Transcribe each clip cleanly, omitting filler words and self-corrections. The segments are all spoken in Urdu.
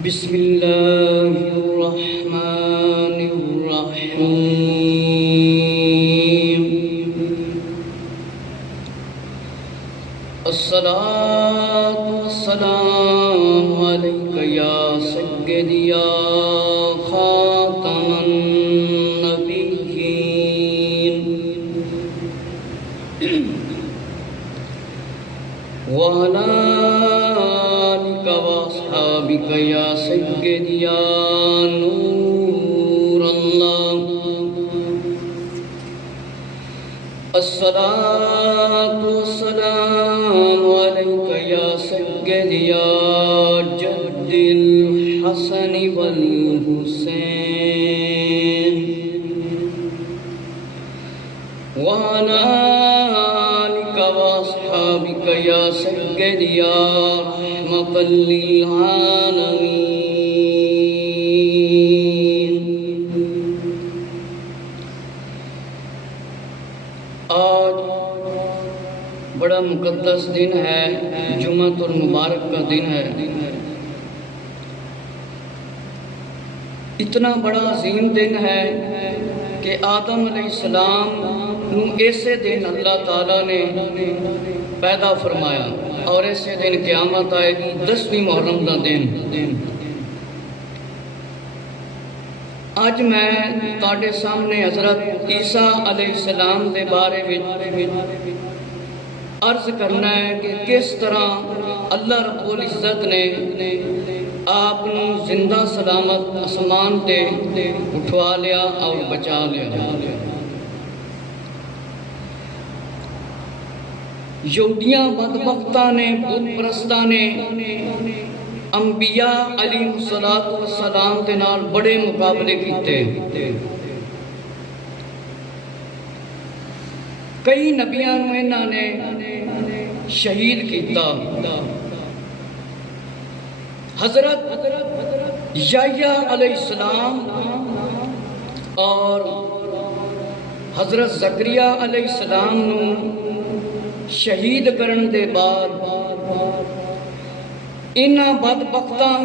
بسم اللہ الرحمن الرحیم الصلاة والسلام علیک یا سیدی یا خاتم النبیین وعلی آلک واصحابک یا سیدی یا نور اللہ الصلاة والسلام علیک یا سیدی یا جد الحسن والحسین وعلی آلک واصحابک یا سیدی یا رحمۃ للعالمین۔ آج بڑا مقدس دن ہے، جمعۃ المبارک کا دن ہے۔ اتنا بڑا عظیم دن ہے کہ آدم علیہ السلام نو ایسے دن اللہ تعالیٰ نے پیدا فرمایا اور ایسے دن قیامت آئے گی، 10ویں محرم کا دن۔ آج میں تاڑے سامنے حضرت عیسیٰ علیہ السلام دے بارے میں عرض کرنا ہے کہ کس طرح اللہ رب العزت نے آپ نو زندہ سلامت آسمان تے اٹھوا لیا اور بچا لیا۔ یہودیاں بدبختاں نے، بت پرستاں نے انبیاء علیہ السلام دے نال بڑے مقابلے کیتے۔ کئی نبیاں نو انہاں نے شہید کیتا۔ حضرت یحییٰ علیہ السلام اور حضرت زکریا علیہ السلام نو شہید کرن دے بعد انہاں بدبختاں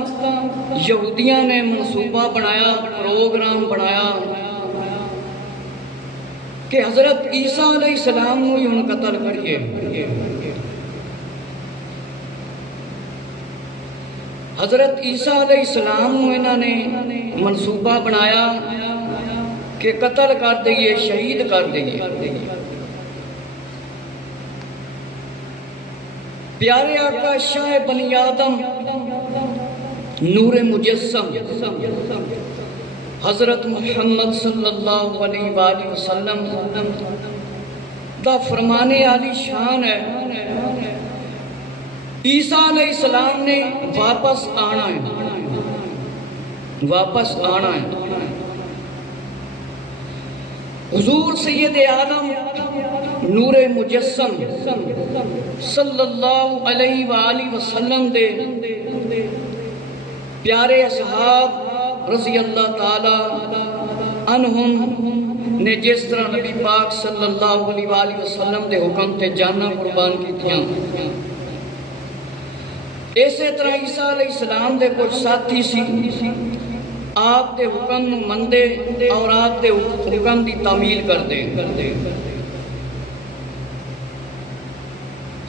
یہودیاں نے منصوبہ بنایا، پروگرام بنایا کہ حضرت عیسیٰ علیہ السلام نو ہن قتل کریے۔ حضرت عیسیٰ علیہ السلام نو انہاں نے منصوبہ بنایا کہ قتل کر دئیے، شہید کر دئیے۔ پیارے آقا شاہ بنی آدم نور مجسم حضرت محمد صلی اللہ علیہ وآلہ وسلم دا فرمانے عالی شان ہے، عیسیٰ علیہ السلام نے واپس آنا ہے، واپس آنا ہے۔ حضور سید عالم نور مجسم صلی اللہ علیہ وآلہ وسلم دے پیارے اصحاب رضی اللہ تعالی عنہم نے جس طرح نبی پاک صلی اللہ علیہ وآلہ وسلم دے حکم تے جانا قربان کی تھیاں، اسی طرح عیسیٰ علیہ السلام دے کچھ ساتھی سی آپ دے حکم مندے اور آپ دے حکم دی تعمیل کر دے۔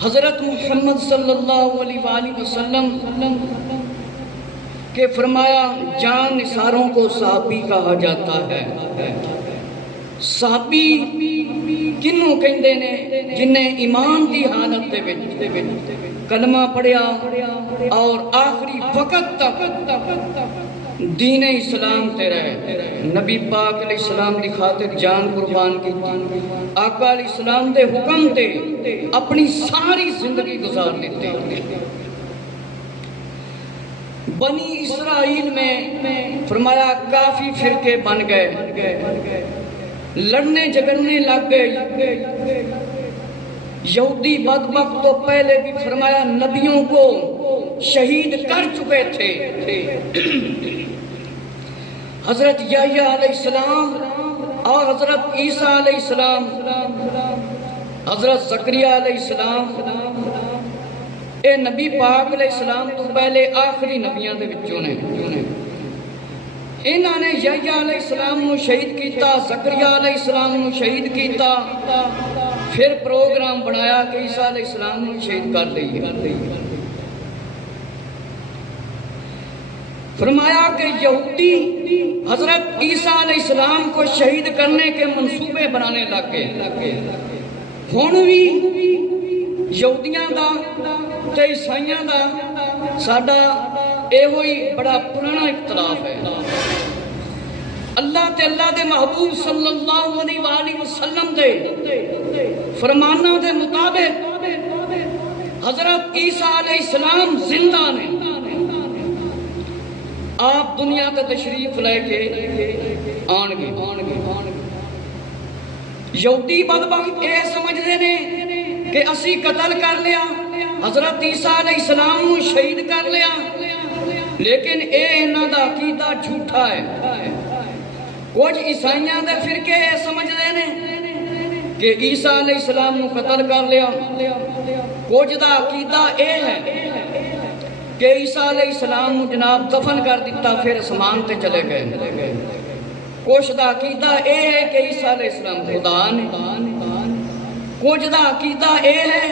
حضرت محمد صلی اللہ علیہ وآلہ وسلم کہ فرمایا جان نثاروں کو صحابی کہا جاتا ہے۔ صحابی کنوں کہندے نے؟ جنہیں ایمان دی حالت دے وچ کلمہ پڑھیا اور آخری وقت تک دین اسلام تے رہے، نبی پاک علیہ السلام دی خاطر جان قربان کی، آقا علیہ السلام دے حکم تے اپنی ساری زندگی گزار دیتے۔ بنی اسرائیل میں فرمایا کافی فرقے بن گئے، لڑنے جھگڑنے لگ گئے۔ یہودی بدبخت تو پہلے بھی فرمایا نبیوں کو شہید کر چکے تھے۔ حضرت یحییٰ علیہ السلام اور حضرت عیسیٰ علیہ السلام، حضرت زکریا علیہ السلام اے نبی پاک علیہ السلام تو پہلے آخری نبیاں دے وچوں نے انہاں نے یحییٰ علیہ السلام نو شہید کیتا، زکریا علیہ السلام نو شہید کیتا، پھر پروگرام بنایا کہ عیسیٰ علیہ السلام نو شہید کر دئیے۔ فرمایا کہ یہودی حضرت عیسیٰ علیہ السلام کو شہید کرنے کے منصوبے بنانے لگ گئے۔ ہن بھی یہودیاں دا تے عیسائیاں دا ساڈا ایہی بڑا پرانا اختلاف ہے۔ اللہ تے اللہ دے محبوب صلی اللہ علیہ وآلہ وسلم دے فرمانہ دے مطابق حضرت عیسیٰ علیہ السلام زندہ نے، آپ دنیا تے تشریف لے کے آن گے۔ یہودی بدبخت اے سمجھ دے نے کہ اسی قتل کر لیا، حضرت عیسیٰ علیہ السلام نو شہید کر لیا، لیکن اے انہاں دا عقیدہ جھوٹا ہے۔ کچھ عیسائیاں دے فرقے اے سمجھ دے نے کہ عیسیٰ علیہ السلام نو قتل کر لیا، کچھ دا عقیدہ اے ہے کہ عیسیٰ علیہ السلام نو جناب دفن کر دیتا پھر اسمان تے چلے گئے، کچھ دا عقیدہ اے ہے کہ عیسیٰ علیہ السلام خدا نے، کچھ دا عقیدہ اے ہے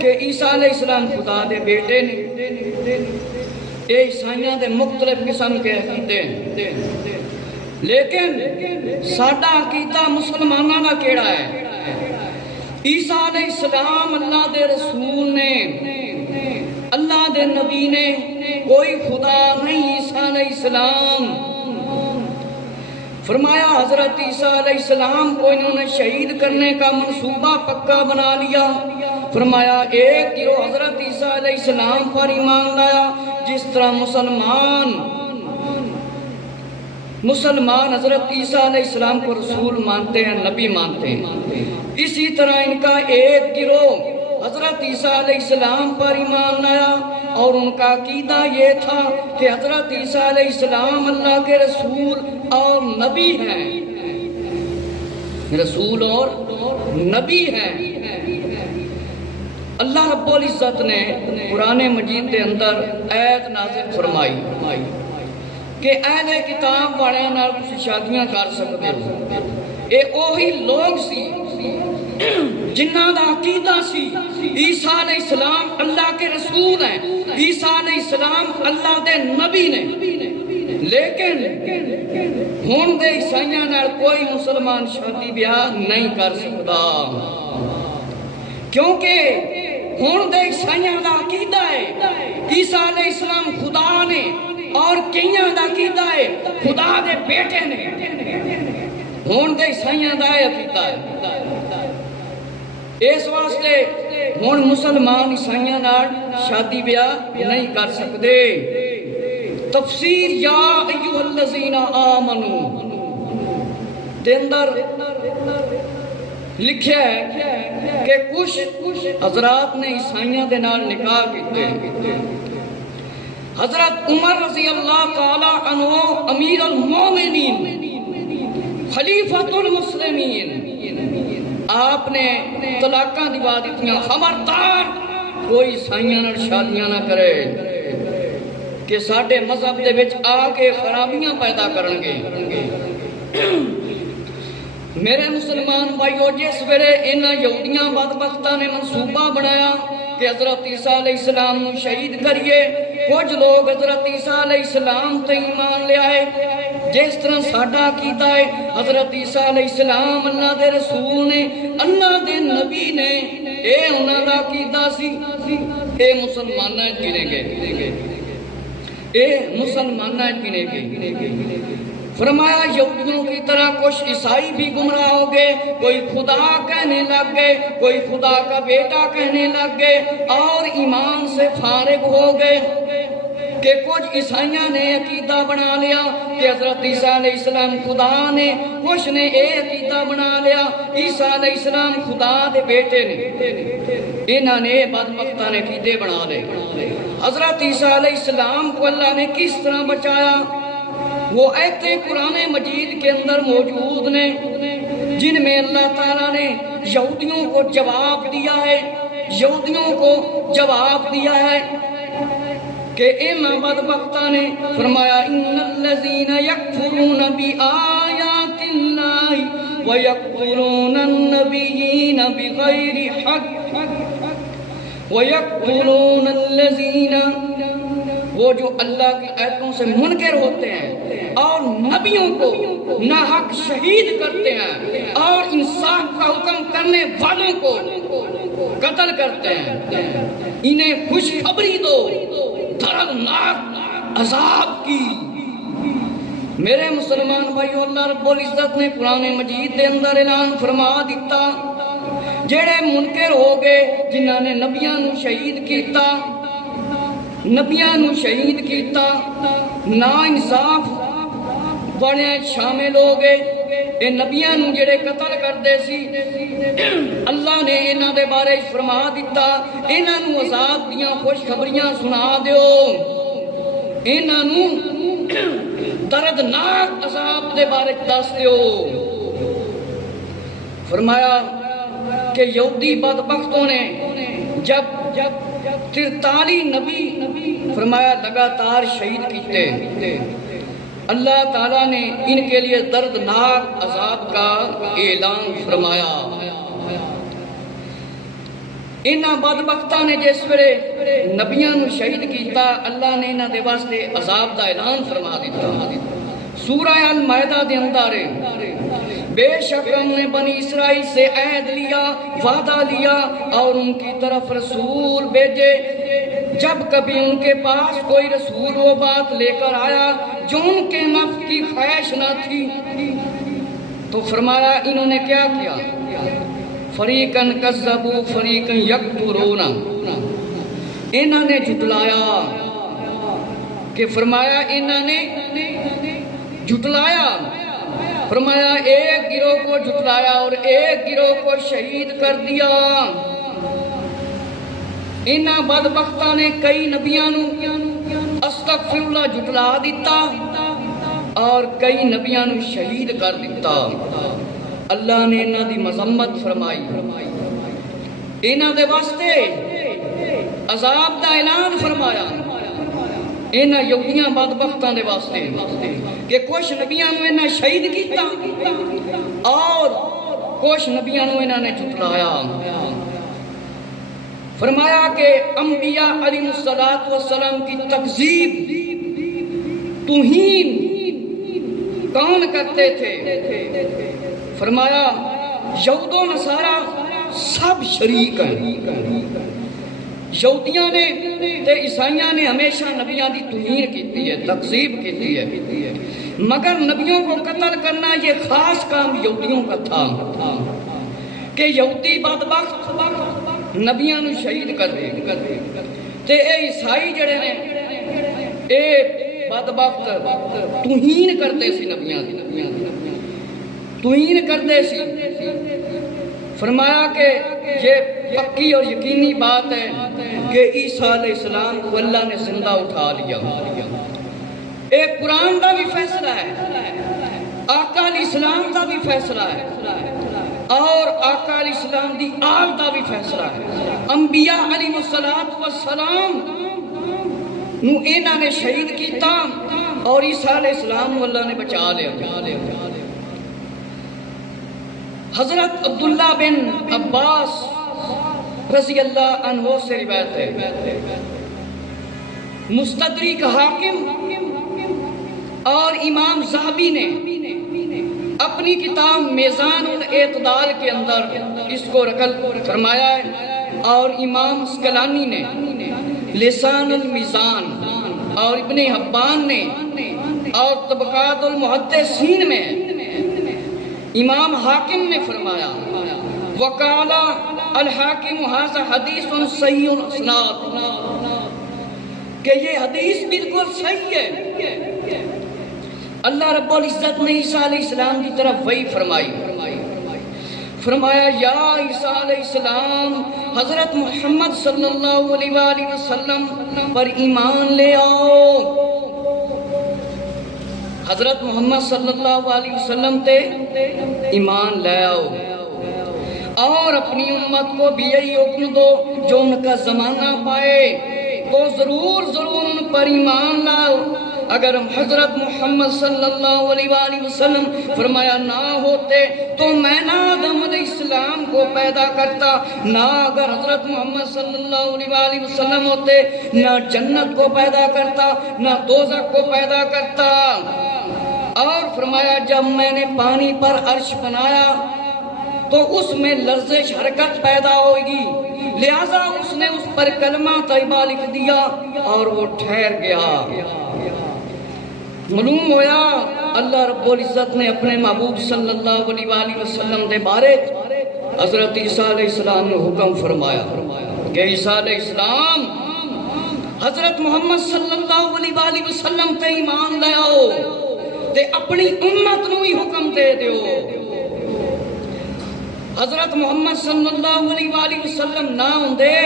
کہ عیسیٰ علیہ السلام خدا دے بیٹے نے۔ اے عیسائیاں دے مختلف قسم کے عقیدے ہیں، لیکن ساڈا عقیدہ مسلماناں دا کیڑا ہے؟ عیسیٰ علیہ السلام اللہ دے رسول نے، اللہ دے نبی نے، کوئی خدا نہیں عیسیٰ علیہ السلام۔ فرمایا حضرت عیسیٰ علیہ السلام کو انہوں نے شہید کرنے کا منصوبہ پکا بنا لیا۔ فرمایا ایک گروہ حضرت عیسیٰ علیہ السلام پر ایمان لایا، جس طرح مسلمان حضرت عیسیٰ علیہ السلام کو رسول مانتے ہیں، نبی مانتے ہیں، اسی طرح ان کا ایک گروہ حضرت عیسیٰ علیہ السلام پر ایمان لایا، اور ان کا عقیدہ یہ تھا کہ حضرت عیسیٰ علیہ السلام اللہ کے رسول اور نبی ہیں، رسول اور نبی ہیں۔ اللہ رب العزت نے قرآن مجید کے اندر آیت نازل فرمائی کہ اہل کتاب والے نال تسی شادیاں کر سکتے ہو۔ اے اوہی لوگ سی جنہاں دا عقیدہ سی عیسیٰ علیہ السلام اللہ کے رسول ہیں، عیسیٰ علیہ السلام اللہ دے نبی نے، لیکن ہن دے عیسائیاں نال کوئی مسلمان شادی بیاہ نہیں کر سکتا، کیونکہ ہن دے عیسائیاں دا عقیدہ ہے عیسیٰ علیہ السلام خدا نے، اور کئیاں دا عقیدہ ہے خدا دے بیٹے نے۔ ہن دے عیسائیاں دا عقیدہ ہے، اس واسطے ہن مسلمان عیسائیاں نال شادی بیاہ نہیں کر سکتے۔ تفسیر یا ایھا الذین آمنو دے اندر لکھیا ہے کہ کچھ حضرات نے عیسائیاں دے نال نکاح کیتے۔ حضرت عمر رضی اللہ تعالی عنہ امیر المومنین خلیفۃ المسلمین، آپ نے طلاقاں دیوا دیتیاں، خبردار کوئی عیسائیاں نال شادیاں نہ کرے کہ ساڈے مذہب دے وچ آ کے خرابیاں پیدا کرن گے۔ میرے مسلمان بھائیو، جس ویلے انہاں یہودیاں بدبختاں نے منصوبہ بنایا کہ حضرت عیسیٰ علیہ السلام نو شہید کریے، کچھ لوگ حضرت عیسیٰ علیہ السلام تے ایمان لے آئے، جس طرح ساڈا عقیدہ ہے حضرت عیسیٰ علیہ السلام اللہ دے رسول نے، اللہ دے نبی نے، اے انہاں دا عقیدہ سی، اے مسلماناں گنے گئے، اے مسلماناں گنے گئے۔ فرمایا یہودیوں کی طرح کچھ عیسائی بھی گمراہ ہو گئے، کوئی خدا کہنے لگ گئے، کوئی خدا کا بیٹا کہنے لگ گئے، اور ایمان سے فارغ ہو گئے کہ کچھ عیسائیاں نے عقیدہ بنا لیا کہ حضرت عیسیٰ علیہ السلام خدا نے، کچھ نے اے عقیدہ بنا لیا عیسیٰ علیہ السلام خدا دے بیٹے نے۔ انہاں نے بدبختاں نے عقیدے بنا لے۔ حضرت عیسیٰ علیہ السلام کو اللہ نے کس طرح بچایا؟ وہ آیتیں قرآن مجید کے اندر موجود نے جن میں اللہ تعالیٰ نے یہودیوں کو جواب دیا ہے یہودیوں کو جواب دیا ہے کہ ان بدبختہ نے فرمایا ان الذین یکفرون بآیات اللہ ویقتلون النبیین بغیر حق ویقتلون الذین، وہ جو اللہ کی آیتوں سے منکر ہوتے ہیں اور نبیوں کو ناحق شہید کرتے ہیں اور انصاف کا حکم کرنے والوں کو قتل کرتے ہیں، انہیں خوشخبری دو دردناک عذاب کی۔ میرے مسلمان بھائیو، اللہ رب العزت نے قرآن مجید دے اندر اعلان فرما دیتا جڑے منکر ہو گئے جنہاں نے نبیاں نو شہید کیتا، نبیاں نو شہید کیتا، نا انصاف والے شامل ہو گئے، اے نبیاں نو جڑے قتل کردے سی، اللہ نے انہاں دے بارے فرما دیتا انہاں نو عذاب دیاں خوشخبریاں سنا دیو، انہاں نو دردناک عذاب دے بارے دس دیو۔ فرمایا کہ یہودی بدبختوں نے جب 43 نبی فرمایا لگاتار شہید کیتے، اللہ تعالیٰ نے ان کے لیے دردناک عذاب کا اعلان فرمایا۔ انہاں بدبختاں نے جس ویلے نبیاں نو شہید کیتا، اللہ نے انہاں دے واسطے عذاب دا اعلان فرما دیتا۔ سورہ المائدہ دے اندر بے شک ہم نے بنی اسرائیل سے عہد لیا، وعدہ لیا اور ان کی طرف رسول بھیجے، جب کبھی ان کے پاس کوئی رسول وہ بات لے کر آیا جو ان کے نفس کی خواہش نہ تھی تو فرمایا انہوں نے کیا کیا، فریقاً کذبوا فریقاً یکفرون، انہوں نے جھٹلایا، کہ فرمایا انہوں نے جھٹلایا، فرمایا ایک گروہ کو جھٹلایا اور ایک گروہ کو شہید کر دیا۔ انہاں بدبختاں نے کئی نبیاں نو استغفر اللہ جھٹلا دیتا اور کئی نبیاں نو شہید کر دیتا۔ اللہ نے انہاں دی مذمت فرمائی، انہاں دے واسطے عذاب دا اعلان فرمایا، انہاں یہودیاں بدبختاں دے واسطے کہ کچھ نبیاں نو انہاں شہید کیتا اور کچھ نبیاں نو انہاں نے جھٹلایا۔ فرمایا کہ انبیاء علیہ السلام کی تکذیب توہین کون کرتے تھے؟ فرمایا یہود و نصارہ سب شریک ہیں، یہودیاں نے تے عیسائیاں نے ہمیشہ نبیاں دی توہین کیتی ہے، تکذیب کیتی ہے، مگر نبیوں کو قتل کرنا یہ خاص کام یہودیوں کا تھا کہ یہودی بدبخت نبیاں نو شہید کر دے تے اے عیسائی جڑے نے اے بدبخت توہین کرتے سی، نبیاں دی توہین کرتے سی۔ فرمایا کہ یہ پکی اور یقینی بات ہے کہ عیسیٰ علیہ السلام کو اللہ نے زندہ اٹھا لیا، ایک قرآن دا بھی فیصلہ ہے، آقا علیہ السلام دا بھی فیصلہ ہے اور آقا علیہ السلام دی آل دا بھی فیصلہ ہے۔ انبیاء علیہ السلام نو انہاں نے شہید کیتا اور عیسیٰ علیہ السلام کو اللہ نے بچا لیا۔ حضرت عبداللہ بن عباس رضی اللہ عنہ سے روایت ہے، مستدرک حاکم اور امام ذہبی نے اپنی کتاب میزان الاعتدال کے اندر اس کو نقل فرمایا ہے، اور امام اسقلانی نے لسان المیزان اور ابن حبان نے اور طبقات المحدثین میں امام حاکم نے فرمایا وقال الحاکم ھذا حدیث صحیح الاسناد، کہ یہ حدیث بالکل صحیح ہے۔ اللہ رب العزت نے عیسیٰ علیہ السلام کی طرف وحی فرمائی، فرمایا یا عیسیٰ علیہ السلام حضرت محمد صلی اللہ علیہ وآلہ وسلم پر ایمان لے آؤ، حضرت محمد صلی اللہ علیہ وسلم تے ایمان لے آؤ۔ اور اپنی امت کو بھی یہی حکم دو جو ان کا زمانہ پائے تو ضرور ان پر ایمان لاؤ۔ اگر حضرت محمد صلی اللہ علیہ وآلہ وسلم فرمایا نہ ہوتے تو میں نہ آدم علیہ السلام کو پیدا کرتا، نہ اگر حضرت محمد صلی اللہ علیہ وآلہ وسلم ہوتے نہ جنت کو پیدا کرتا نہ دوزخ کو پیدا کرتا۔ اور فرمایا جب میں نے پانی پر عرش بنایا تو اس میں لرزش حرکت پیدا ہوگی، لہذا اس نے اس پر کلمہ طیبہ لکھ دیا اور وہ ٹھہر گیا۔ معلوم ہویا اللہ رب العزت نے اپنے محبوب صلی اللہ علیہ وآلہ وسلم دے بارے حضرت عیسیٰ علیہ السلام نے حکم فرمایا کہ عیسیٰ علیہ السلام حضرت محمد صلی اللہ علیہ وآلہ وسلم تے ایمان لے آؤ تے اپنی امت نو ہی حکم دے دیو۔ حضرت محمد صلی اللہ علیہ وآلہ وسلم نہ ہوندے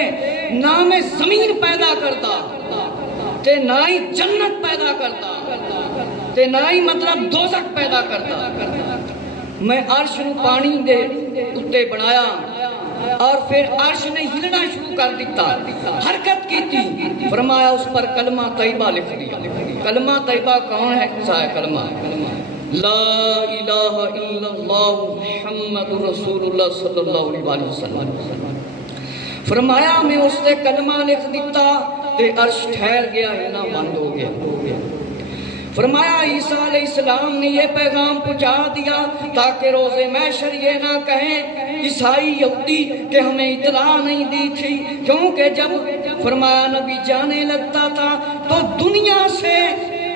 نہ میں زمین پیدا کرتا تے نہ ہی جنت پیدا کرتا تے نہ ہی مطلب دوزخ پیدا کرتا۔ میں عرش نو پانی دے اتے بنایا اور پھر عرش نے ہلنا شروع کر دیتا، حرکت کی تھی، فرمایا اس پر کلمہ طیبہ لکھ دیا۔ کلمہ طیبہ کون ہے؟ کلمہ لا الہ الا اللہ محمد رسول اللہ صلی اللہ علیہ وسلم۔ فرمایا میں اس سے کلمہ لکھ دیتا تے عرش ٹھہر گیا، ہلنا بند ہو گیا۔ فرمایا عیسیٰ علیہ السلام نے یہ پیغام پہنچا دیا تاکہ روز محشر یہ نہ کہیں عیسائی یہودی کہ ہمیں اطلاع نہیں دی تھی، کیونکہ جب فرمایا نبی جانے لگتا تھا تو دنیا سے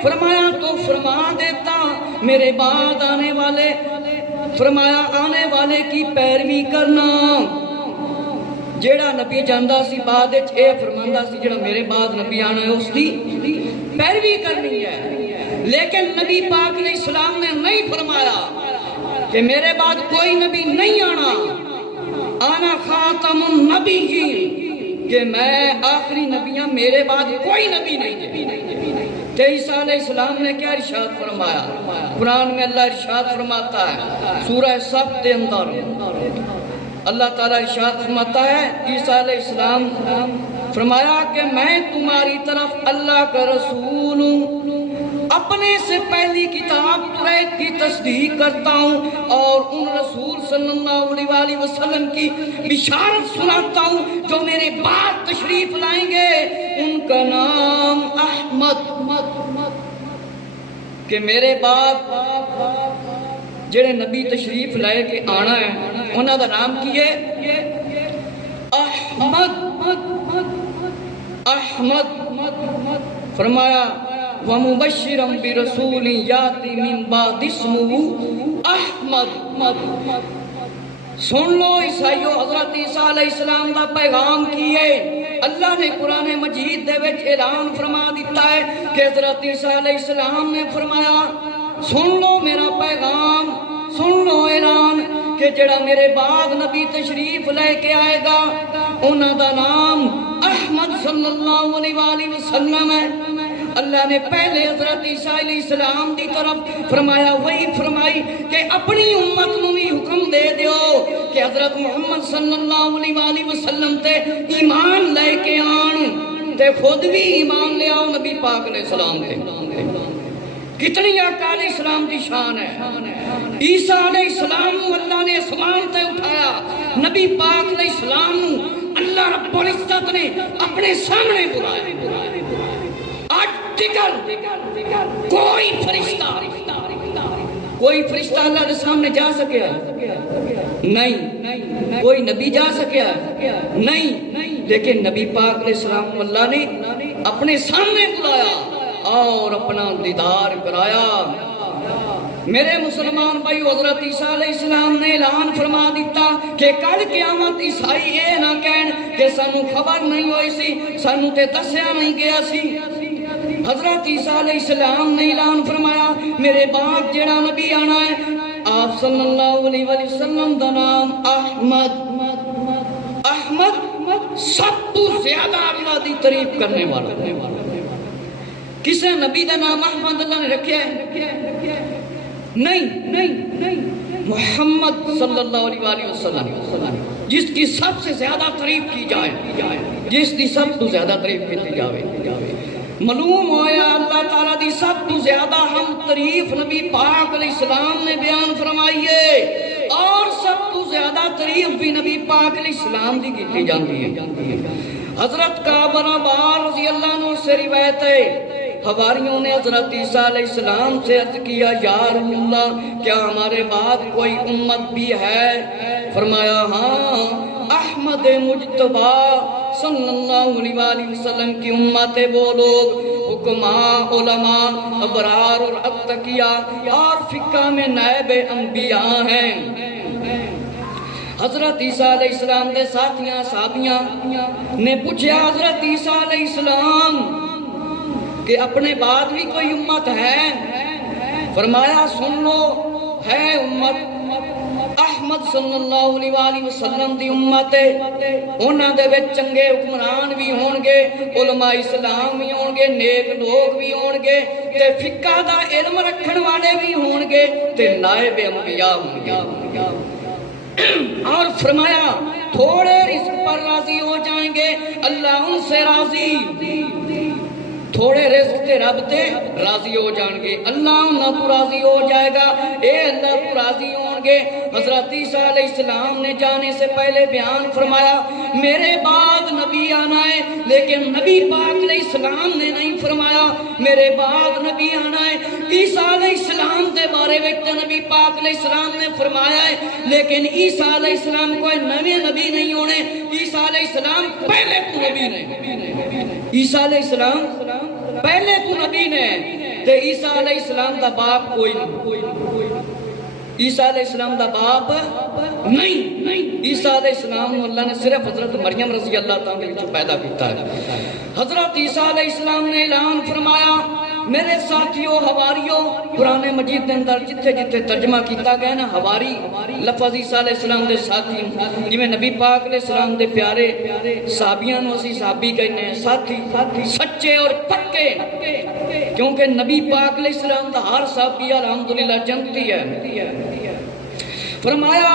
فرمایا تو فرما دیتا میرے بعد آنے والے فرمایا آنے والے کی پیروی کرنا۔ جیڑا نبی جاندہ سی بعد اے فرماندہ سی جیڑا میرے بعد نبی آنا ہے اس کی پیروی کرنی ہے، لیکن نبی پاک علیہ السلام نے نہیں فرمایا کہ میرے بعد کوئی نبی نہیں آنا، آنا خاتم النبیین، کہ میں آخری نبیاں، میرے بعد کوئی نبی نہیں ہے۔ عیسیٰ علیہ السلام نے کیا ارشاد فرمایا؟ قرآن میں اللہ ارشاد فرماتا ہے سورہ صف کے اندر اللہ تعالیٰ ارشاد فرماتا ہے عیسیٰ علیہ السلام فرمایا کہ میں تمہاری طرف اللہ کا رسول ہوں، اپنے سے پہلی کتاب توریت کی تصدیق کرتا ہوں اور ان رسول صلی اللہ علیہ وآلہ وسلم کی بشارت سناتا ہوں جو میرے بعد تشریف لائیں گے، ان کا نام احمد، کہ میرے بعد جڑے نبی تشریف لائے کے آنا ہے انہاں دا نام کی ہے احمد۔ احمد فرمایا وَمُبَشِّرًا بِرَسُولٍ يَأْتِي مِن بَعْدِ اسْمُهُ احمد۔ سن لو عیسائیو، حضرت عیسیٰ علیہ السلام دا پیغام کیے اللہ نے قرآن مجید دے وچ اعلان فرما دیتا ہے کہ حضرت عیسیٰ علیہ السلام نے فرمایا سن لو میرا پیغام، سن لو اعلان کہ جڑا میرے بعد نبی تشریف لے کے آئے گا انہاں دا نام احمد صلی اللہ علیہ وآلہ وسلم ہے۔ اللہ نے پہلے حضرت عیسیٰ علیہ السلام دی طرف فرمایا وہی فرمائی کہ اپنی امت نو بھی حکم دے دیو کہ حضرت محمد صلی اللہ علیہ وآلہ وسلم تے ایمان لے کے آن تے خود بھی ایمان لے آؤ نبی پاک علیہ السلام تے۔ کتنی آقا علیہ السلام دی شان ہے۔ عیسیٰ علیہ السلام اللہ نے اسمان تے اٹھایا، نبی پاک علیہ السلام اللہ رب العزت نے اپنے سامنے بلایا۔ آج تکر کوئی فرشتہ اللہ کے سامنے جا سکیا نہیں، کوئی نبی جا سکیا نہیں، لیکن نبی پاک علیہ السلام اللہ نے اپنے سامنے بلایا اور اپنا دیدار کرایا۔ میرے مسلمان بھائی، حضرت عیسیٰ علیہ السلام نے اعلان فرما دیتا کہ کل قیامت عیسائی یہ نہ کہن کہ سانو خبر نہیں ہوئی سی، سانو تے دسیا نہیں گیا سی۔ حضرت عیسیٰ علیہ السلام نے اعلان فرمایا میرے بعد جڑا نبی آنا ہے آپ صلی اللہ علیہ وسلم دا نام احمد۔ احمد سب تو زیادہ اللہ دی تعریف کرنے والا، کسے نبی دا نام احمد اللہ نے رکھیا ہے؟ نہیں محمد صلی اللہ علیہ وسلم جس کی سب سے زیادہ تعریف کی جائے، جس کی سب تو زیادہ تعریف کی جاوے، معلوم ہویا اللہ تعالیٰ دی سب تو زیادہ ہم تعریف نبی پاک علیہ السلام نے بیان فرمائیے، اور سب تو زیادہ تعریف بھی نبی پاک علیہ السلام دی کی جاندی ہے۔ حضرت کعب بن عبار رضی اللہ عنہ سے روایت ہے، حواریوں نے حضرت عیسیٰ علیہ السلام سے عرض کیا، یا رسول اللہ کیا ہمارے بعد کوئی امت بھی ہے؟ فرمایا ہاں، احمد مجتبی صلی اللہ علیہ وسلم کی امت ہے، وہ لوگ حکماء، علماء، ابرار اور اتقیاء اور فقہ میں نائب انبیاء ہیں۔ حضرت عیسیٰ علیہ السلام دے ساتھیاں صحابیاں نے پوچھا حضرت عیسیٰ علیہ السلام کہ اپنے بعد بھی کوئی امت ہے؟ فرمایا سن لو، ہے امت احمد صلی اللہ علیہ وسلم دی امت ہے، انہاں دے وچ چنگے حکمران بھی ہون گے، علماء اسلام بھی ہون گے، نیک لوگ بھی ہون گے، تے فقہ دا علم رکھن والے بھی ہون گے، تے نائب انبیاء ہون گے۔ اور فرمایا تھوڑے رزق پر راضی ہو جائیں گے، اللہ ان سے راضی، تھوڑے رزق تے رب تے راضی ہو جان گے، اللہ انہاں تو راضی ہو جائے گا، اے اللہ تو راضی ہون گے۔ حضرت عیسیٰ علیہ السلام نے جانے سے پہلے بیان فرمایا میرے بعد نبی آنا ہے، لیکن نبی پاک علیہ السلام نے نہیں فرمایا میرے بعد نبی آنا ہے۔ عیسیٰ علیہ السلام دے بارے وقت نبی پاک علیہ السلام نے فرمایا ہے، لیکن عیسیٰ علیہ السلام کوئی نوے نبی نہیں ہونے، عیسیٰ علیہ السلام پہلے تو نبی نے، عیسیٰ علیہ السلام پہلے تو نبی نے، تے عیسیٰ علیہ السلام دا باپ کوئی نہیں، عیسیٰ علیہ السلام دا باپ نہیں، عیسیٰ علیہ السلام اللہ نے صرف حضرت مریم رضی اللہ تعالیٰ نے پیدا کیتا ہے۔ حضرت عیسیٰ علیہ السلام نے اعلان فرمایا میرے ساتھیوں حواریوں، قرآن مجید کے اندر جتھے جتھے ترجمہ کیتا گیا نا حواری لفظ عیسیٰ علیہ السلام دے ساتھی، جویں نبی پاک علیہ السلام دے پیارے صحابیاں نو اسی صحابی کہنے ہیں، ساتھی سچے اور پکے، کیونکہ نبی پاک علیہ السلام دا ہر صحابی الحمدللہ جنتی ہے۔ فرمایا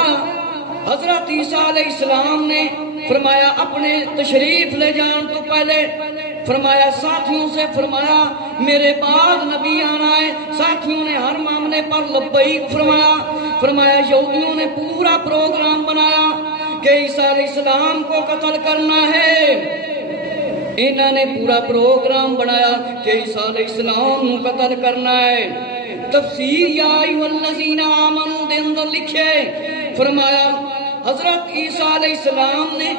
حضرت عیسیٰ علیہ السلام نے فرمایا اپنے تشریف لے جان تو پہلے فرمایا ساتھیوں سے فرمایا میرے بعد نبی آنا ہے، ساتھیوں نے ہر معاملے پر لبیک فرمایا۔ فرمایا یہودیوں نے پورا پروگرام بنایا کہ عیسیٰ علیہ السلام کو قتل کرنا ہے، انہوں نے پورا پروگرام بنایا کہ عیسیٰ علیہ السلام کو قتل کرنا ہے۔ تفسیر یا ایھا الذین آمنوا دے اندر لکھے فرمایا حضرت عیسیٰ علیہ السلام نے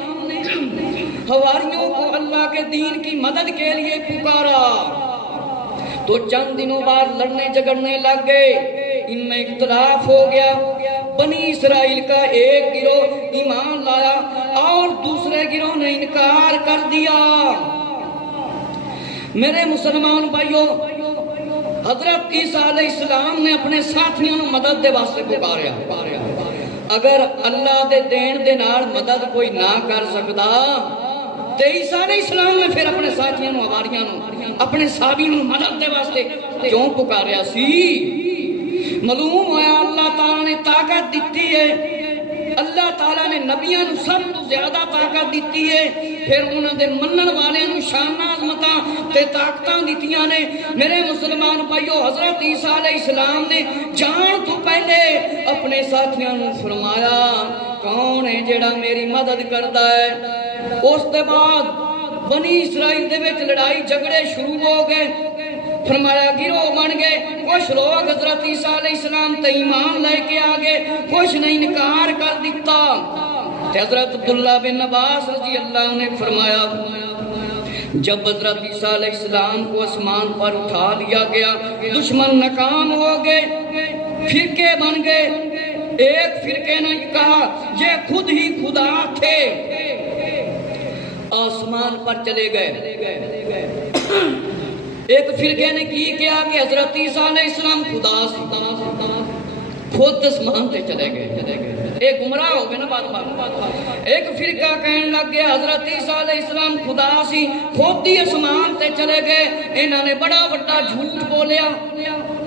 حواریوں کو اللہ کے دین کی مدد کے لیے پکارا تو چند دنوں بعد لڑنے جھگڑنے لگ گئے، ان میں اختلاف ہو گیا، بنی اسرائیل کا ایک گروہ ایمان لایا اور دوسرے گروہ نے انکار کر دیا۔ میرے مسلمان بھائیوں، حضرت عیسیٰ علیہ السلام نے اپنے ساتھیوں نے مدد دے واسطے پکاریا، اگر اللہ دے دین دے نال مدد کوئی نہ کر سکدا تے عیسیٰ علیہ السلام نے پھر اپنے ساتھیوں نو حواریاں نو اپنے صحابیوں نو مدد دے واسطے کیوں پکاریا سی؟ معلوم ہویا اللہ تعالیٰ نے طاقت دیتی ہے، اللہ تعالیٰ نے نبیاں نو سب تو زیادہ طاقت دیتی ہے، پھر انہاں دے منن والے نو شان عظمتاں تے طاقتاں دتیاں نے۔ میرے مسلمان بھائیو، حضرت عیسیٰ علیہ السلام نے جان تو پہلے اپنے ساتھیاں نو فرمایا کون ہے جڑا میری مدد کردا ہے؟ اس کے بعد بنی اسرائیل دے وچ لڑائی جھگڑے شروع ہو گئے، فرمایا گروہ بن گئے، کچھ لوگ حضرت عیسیٰ علیہ السلام تے ایمان لے کے آگے، کچھ نے انکار کر دیتا۔ حضرت عبداللہ بن عباس رضی اللہ عنہ نے فرمایا جب حضرت عیسیٰ علیہ السلام کو آسمان پر اٹھا لیا گیا، دشمن ناکام ہو گئے، فرقے بن گئے، ایک فرقے نے کہا یہ خود ہی خدا تھے، آسمان پر چلے گئے۔ ایک فرقے نے کی کیا کہ حضرت عیسیٰ علیہ السلام خدا سے خود آسمان تے چلے گئے، ایک گمراہ ہو گئے نا بات۔ ایک فرقہ کہنے لگ گیا حضرت عیسیٰ علیہ السلام خدا سی، خود ہی آسمان تے چلے گئے، انہوں نے بڑا بڑا جھوٹ بولیا۔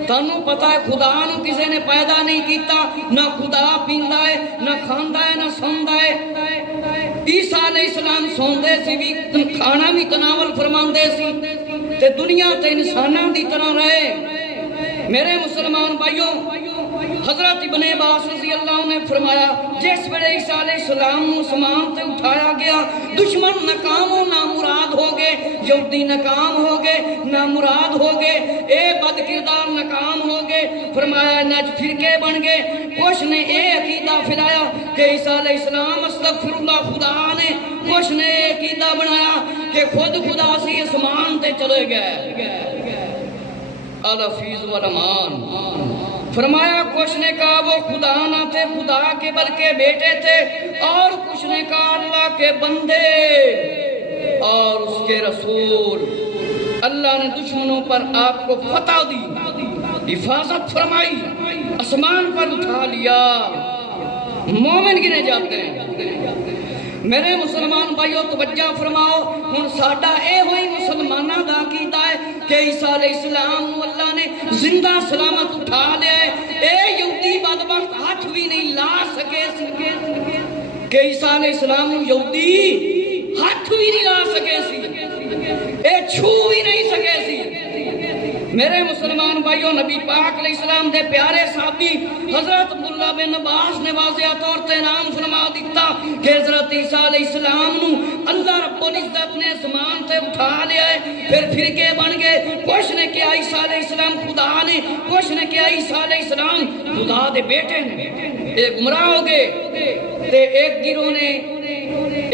تانوں پتا ہے خدا نو کسی نے پیدا نہیں کیتا، نہ خدا پیندا ہے، نہ کھاندا ہے، نہ سوندا ہے۔ عیسیٰ علیہ السلام سوندے سی بھی، کھانا بھی تناول فرماندے سی، تے دنیا تے انساناں دی طرح رہے۔ میرے مسلمان بھائیوں، حضرت ابن عباس رضی اللہ عنہ نے فرمایا جس ویلے عیسیٰ علیہ السلام نو اسمان تے اٹھایا گیا، دشمن ناکام و نامراد ہو گئے، یہودی ناکام ہو گئے، نامراد ہو گئے، اے بد کردار ناکام ہو گئے۔ فرمایا نج فرقے بن گئے۔ کچھ نے اے عقیدہ پھیلایا کہ عیسیٰ علیہ السلام استغفر اللہ خدا نے، کچھ نے اے عقیدہ بنایا کہ خود خدا سی اسمان تے چلے گئے۔ الفیض والامان فرمایا کچھ نے کہا وہ خدا نہ تھے، خدا کے بلکہ بیٹے تھے، اور کچھ نے کہا اللہ کے بندے اور اس کے رسول۔ اللہ نے دشمنوں پر آپ کو فتح دی، حفاظت فرمائی، آسمان پر اٹھا لیا، مومن گنے جاتے ہیں۔ میرے مسلمان بھائیو توجہ فرماؤ، ہن ساڈا اے ہوئی مسلماناں دا عقیدہ ہے کہ عیسیٰ علیہ السلام نو اللہ نے زندہ سلامت اٹھا لیا ہے۔ اے یہودی بدبخت ہاتھ بھی نہیں لا سکے کہ عیسیٰ علیہ السلام نو یہودی ہاتھ بھی نہیں لا سکے سی، اے چھو بھی نہیں سکے سی۔ میرے مسلمان بھائیو، نبی پاک علیہ السلام دے پیارے صحابی حضرت عبداللہ بن عباس نے واضح طور تے نام فرما دیتا کہ حضرت عیسیٰ علیہ السلام نو اللہ رب العزت نے اسمان تے اٹھا لیا ہے۔ پھر فرقے بن گئے، کچھ نے کیا عیسیٰ علیہ السلام خدا نے، کچھ نے کیا عیسیٰ علیہ السلام خدا دے بیٹے نے۔ ایک گمراہ ہو گئے تے ایک گروہ نے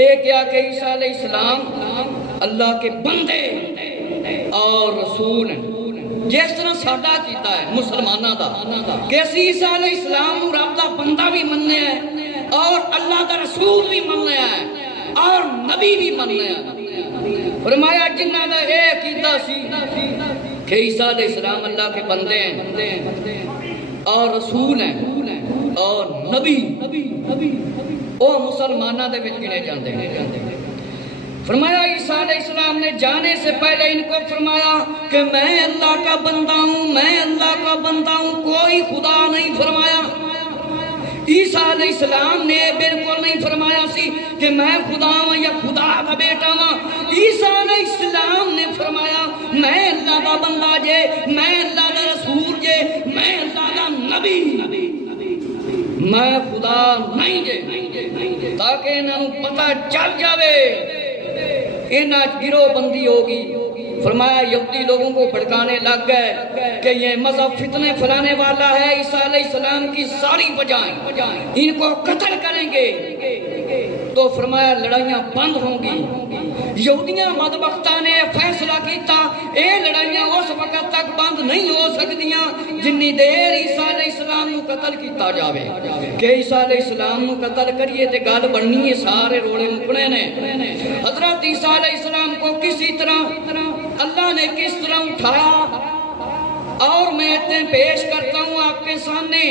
ایک کیا کہ عیسیٰ علیہ السلام اللہ کے بندے اور رسول ہیں، جس طرح ساڈا کیتا ہے مسلمانہ دا کہ اسی عیسیٰ علیہ السلام نو رب دا بندہ بھی مننے ہے اور اللہ دا رسول بھی مننے ہے اور نبی بھی مننے ہے۔ فرمایا جنہ دا اے عقیدہ سی کہ عیسیٰ علیہ السلام اللہ کے بندے ہیں اور رسول ہیں اور نبی، وہ مسلمانہ دے وچ گنے جاندے ہیں۔ فرمایا عیسیٰ علیہ السلام نے جانے سے پہلے ان کو فرمایا کہ میں اللہ کا بندہ ہوں، میں اللہ کا بندہ ہوں، کوئی خدا نہیں فرمایا۔ عیسیٰ علیہ السلام نے بالکل نہیں فرمایا سی کہ میں خدا ہوں یا خدا کا بیٹا ہوں۔ عیسیٰ علیہ السلام نے فرمایا میں اللہ کا بندہ جے، میں اللہ کا رسول جے، میں اللہ کا نبی، میں خدا نہیں جے، تاکہ انہوں پتہ چل جاوے انہاں گروہ بندی ہوگی۔ فرمایا یہودی لوگوں کو بھڑکانے لگ گئے کہ یہ مذہب فتنے پھیلانے والا ہے، عیسیٰ علیہ السلام کی ساری بجائیں ان کو قتل کریں گے۔ تو فرمایا لڑائیاں بند ہوں گی۔ یہودیاں بدبختہ نے فیصلہ کیتا اے لڑائیاں اس وقت تک بند نہیں ہو سکتیاں جنی دیر عیسیٰ علیہ السلام نو قتل کیتا جاوے، کہ عیسیٰ علیہ السلام نو قتل کریے تے گل بننی ہے، سارے روڑے مکنے نے۔ حضرت عیسیٰ علیہ السلام کو کسی طرح اللہ نے کس طرح اٹھایا اور میں اتنے پیش کرتا ہوں آپ کے سامنے۔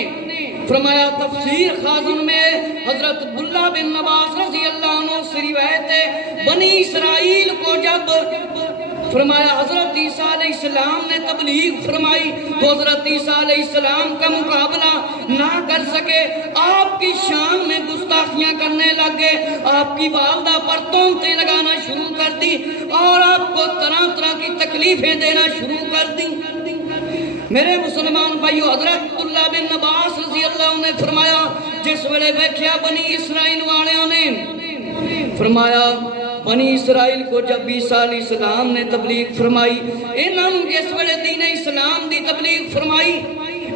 فرمایا تفسیر خازن میں حضرت عبداللہ بن عباس رضی اللہ عنہ سے روایت ہے، بنی اسرائیل کو جب فرمایا حضرت عیسیٰ علیہ السلام نے تبلیغ فرمائی تو حضرت عیسیٰ علیہ السلام کا مقابلہ نہ کر سکے، آپ کی شان میں گستاخیاں کرنے لگے، آپ کی والدہ پر تہمتیں لگانا شروع کر دی اور آپ کو طرح طرح کی تکلیفیں دینا شروع کر دی۔ میرے مسلمان بھائیو، حضرت عبداللہ بن عباس رضی اللہ عنہ نے فرمایا جس ویلے ویکھیا بنی اسرائیل والیاں نے، فرمایا بنی اسرائیل کو جب عیسیٰ علیہ السلام نے تبلیغ فرمائی، انہوں نے جس ویلے دین اسلام دی تبلیغ فرمائی،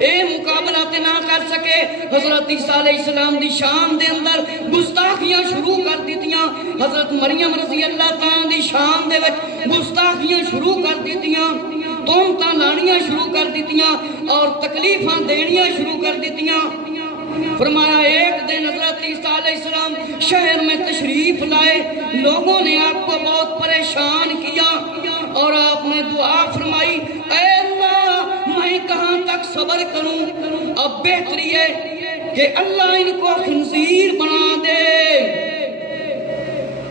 اے مقابلہ تے نہ کر سکے، حضرت عیسیٰ علیہ السلام دی شان دے اندر گستاخیاں شروع کر دیتیاں، حضرت مریم رضی اللہ تعالیٰ دی شان دے وچ گستاخیاں شروع کر دیتیاں، تہمتاں لانیاں شروع کر دیتیاں اور تکلیفاں دینیاں شروع کر دیتیاں۔ فرمایا ایک دن حضرت عیسیٰ علیہ السلام شہر میں تشریف لائے، لوگوں نے آپ کو بہت پریشان کیا اور آپ نے دعا فرمائی اے اللہ میں کہاں تک صبر کروں، اب بہتری ہے کہ اللہ ان کو خنزیر بنا دے۔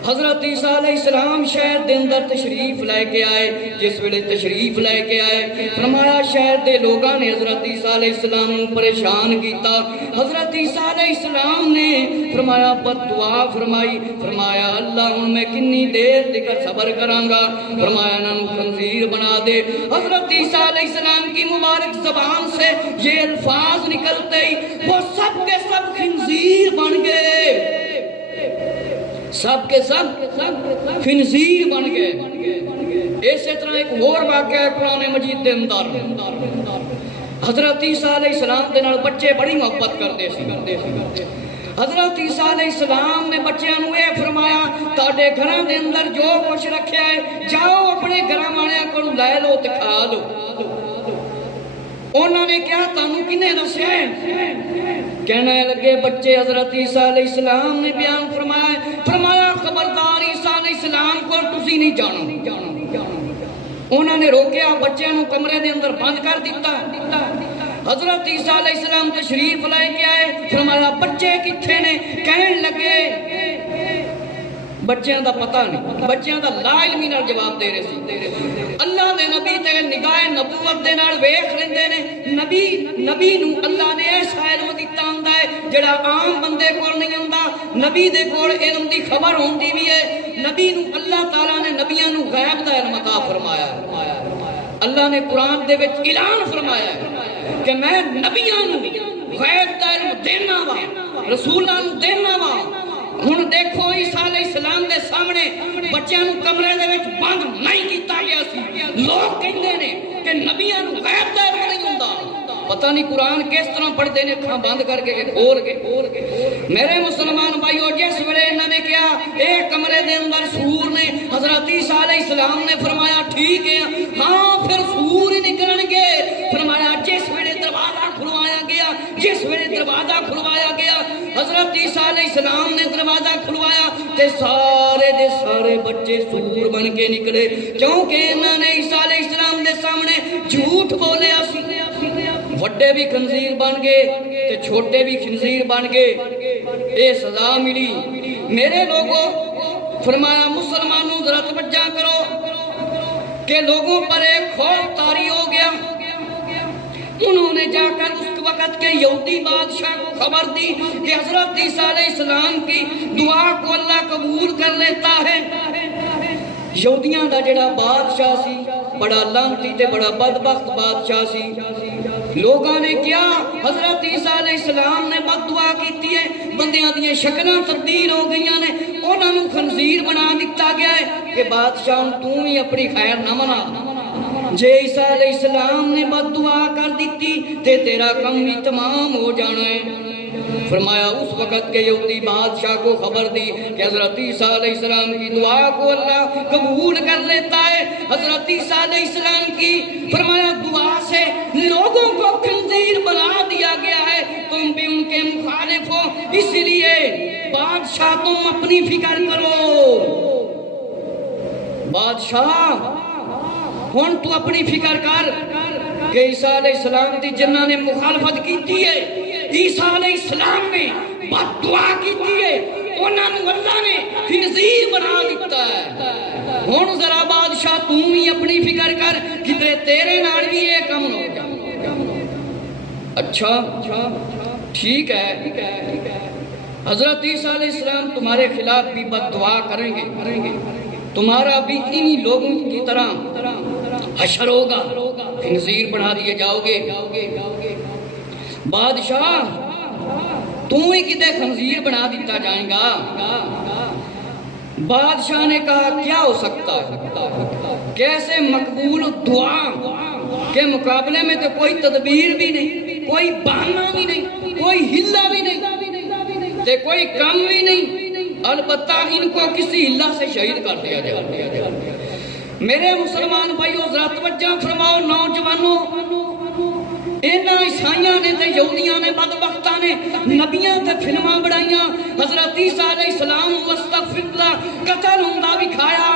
حضرت عیسیٰ علیہ السلام شہر دے اندر تشریف لے کے آئے. جس ویلے تشریف لے کے آئے فرمایا شہر دے لوگاں نے حضرت عیسیٰ علیہ السلام کو پریشان کیتا. حضرت عیسیٰ علیہ السلام نے فرمایا بد دعا فرمائی. فرمایا اللہ ہن میں کنی دیر تک صبر کراں گا. فرمایا انہاں خنزیر بنا دے. حضرت عیسیٰ علیہ السلام کی مبارک زبان سے یہ الفاظ نکلتے ہی وہ سب کے سب خنزیر بن گئے. سب کے سب خنزیر بن گئے. اسی طرح ایک اور واقعہ ہے قرآن مجید دے اندر. حضرت عیسیٰ علیہ السلام دے نال بچے بڑی محبت کرتے سی. حضرت عیسیٰ علیہ السلام نے بچیاں نو اے فرمایا تہاڈے گھراں دے اندر جو کچھ رکھیا ہے جاؤ اپنے گھراں والیاں کولوں لے لو تے کھا لو. انہوں نے کیا تانوں کنے دسیا ہے؟ کہنے لگے بچے حضرت عیسیٰ علیہ السلام نے بیان فرمایا خبردار عیسیٰ علیہ السلام کو تسی نہیں جانو. انہوں نے روکیا بچے نو کمرے دے اندر بند کر دیتا. حضرت عیسیٰ علیہ السلام تشریف لے کے آئے. فرمایا بچے کتھے نے؟ کہن لگے بچیاں دا پتہ نہیں. بچیاں دا لا علمی نال جواب دے رہے سی. اللہ دے نبی تے نگاہ نبوت دے نال ویکھ لیندے نے. نبی نو اللہ نے ایسا علم دتا ہوندا ہے جڑا عام بندے کول نہیں ہوندا. نبی دے کول علم دی خبر ہوندی وی ہے. نبی نو اللہ تعالی نے نبیاں نو غیب دا علم عطا فرمایا. اللہ نے قرآن دے وچ اعلان فرمایا ہے کہ میں نبیاں نو غیب دا علم دینا وا, رسولاں نو دینا وا. ہن دیکھو عیسیٰ علیہ السلام دے سامنے بچیاں نو کمرے دے وچ بند نہیں کیتا گیا سی. لوگ کہندے نے کہ نبیاں نو غیب دا علم نہیں ہوندا. پتہ نہیں قرآن کس طرح پڑھتے ہیں اکھاں بند کر کے کھول کے. میرے مسلمان بھائیو جس ویلے انہوں نے کیا اے کمرے دے اندر سور نے. حضرت عیسیٰ علیہ السلام نے فرمایا ٹھیک ہے ہاں پھر سور ہی نکلن گے. فرمایا جس ویلے دروازہ کھلوایا گیا حضرت عیسیٰ علیہ السلام نے دروازہ کھلوایا تے سارے دے سارے بچے سور بن کے نکلے. کیونکہ انہوں نے عیسیٰ علیہ السلام دے سامنے جھوٹ بولیا سی. وڈے بھی خنزیر بن گئے تے چھوٹے بھی خنزیر بن گئے. اے سزا ملی. میرے لوگوں فرمایا مسلمانوں ذرا توجہ کرو کہ لوگوں پر ایک خوف طاری ہو گیا. انہوں نے جا کر اس وقت کے یہودی بادشاہ کو خبر دی کہ حضرت عیسیٰ علیہ السلام کی دعا کو اللہ قبول کر لیتا ہے. یہودیاں دا جڑا بادشاہ سی بڑا لعنتی تے بڑا بدبخت بادشاہ سی. لوگاں نے کیا حضرت عیسیٰ علیہ السلام نے بد دعا کیتی ہے. بندیاں دیاں شکلاں تبدیل ہو گئیاں نے. انہاں نوں خنزیر بنا دتا گیا ہے کہ بادشاہ تو ہی اپنی خیر نہ منا. جے عیسیٰ علیہ السلام نے بد دعا کر دیتی تے تیرا کم بھی تمام ہو جانا ہے. فرمایا اس وقت کے یہودی بادشاہ کو خبر دی کہ حضرت عیسیٰ علیہ السلام کی دعا کو اللہ قبول کر لیتا ہے. حضرت عیسیٰ علیہ السلام کی فرمایا دعا سے لوگوں کو خنزیر بنا دیا گیا ہے. تم بھی ان کے مخالف ہو اس لیے بادشاہ تم اپنی فکر کرو. بادشاہ ہن تو اپنی فکر کر کہ عیسیٰ علیہ السلام دی جنہ نے مخالفت کیتی ہے عیسیٰ علیہ السلام نے بد دعا کیتی ہے انہاں نوں اللہ نے خنزیر بنا دیتا ہے. ہن ذرا بادشاہ تو ہی اپنی فکر کر کدھر تیرے نال بھی یہ کم ہو جائے. اچھا ٹھیک ہے حضرت عیسیٰ علیہ السلام تمہارے خلاف بھی بد دعا کریں گے. تمہارا بھی انہی لوگوں کی طرح حشر ہوگا. خنزیر بنا دیے جاؤ گے. بادشاہ تو ہی کدے خنزیر بنا دیتا جائیں گا. بادشاہ نے کہا کیا ہو سکتا ہے کیسے مقبول دعا کے مقابلے میں تو کوئی تدبیر بھی نہیں, کوئی بہانہ بھی نہیں, کوئی ہلا بھی نہیں تے کوئی کم بھی نہیں. البتہ ان کو کسی اللہ سے شہید کر دیا جائے. میرے مسلمان بھائیو ذرا توجہ فرماؤ نوجوانوں. انہاں عیسائیاں نے تے یہودیاں نے بدبختاں نے نبیاں تے فلماں بنائیاں. حضرت عیسیٰ علیہ السلام استغفر اللہ قتل ہوندا بھی کھایا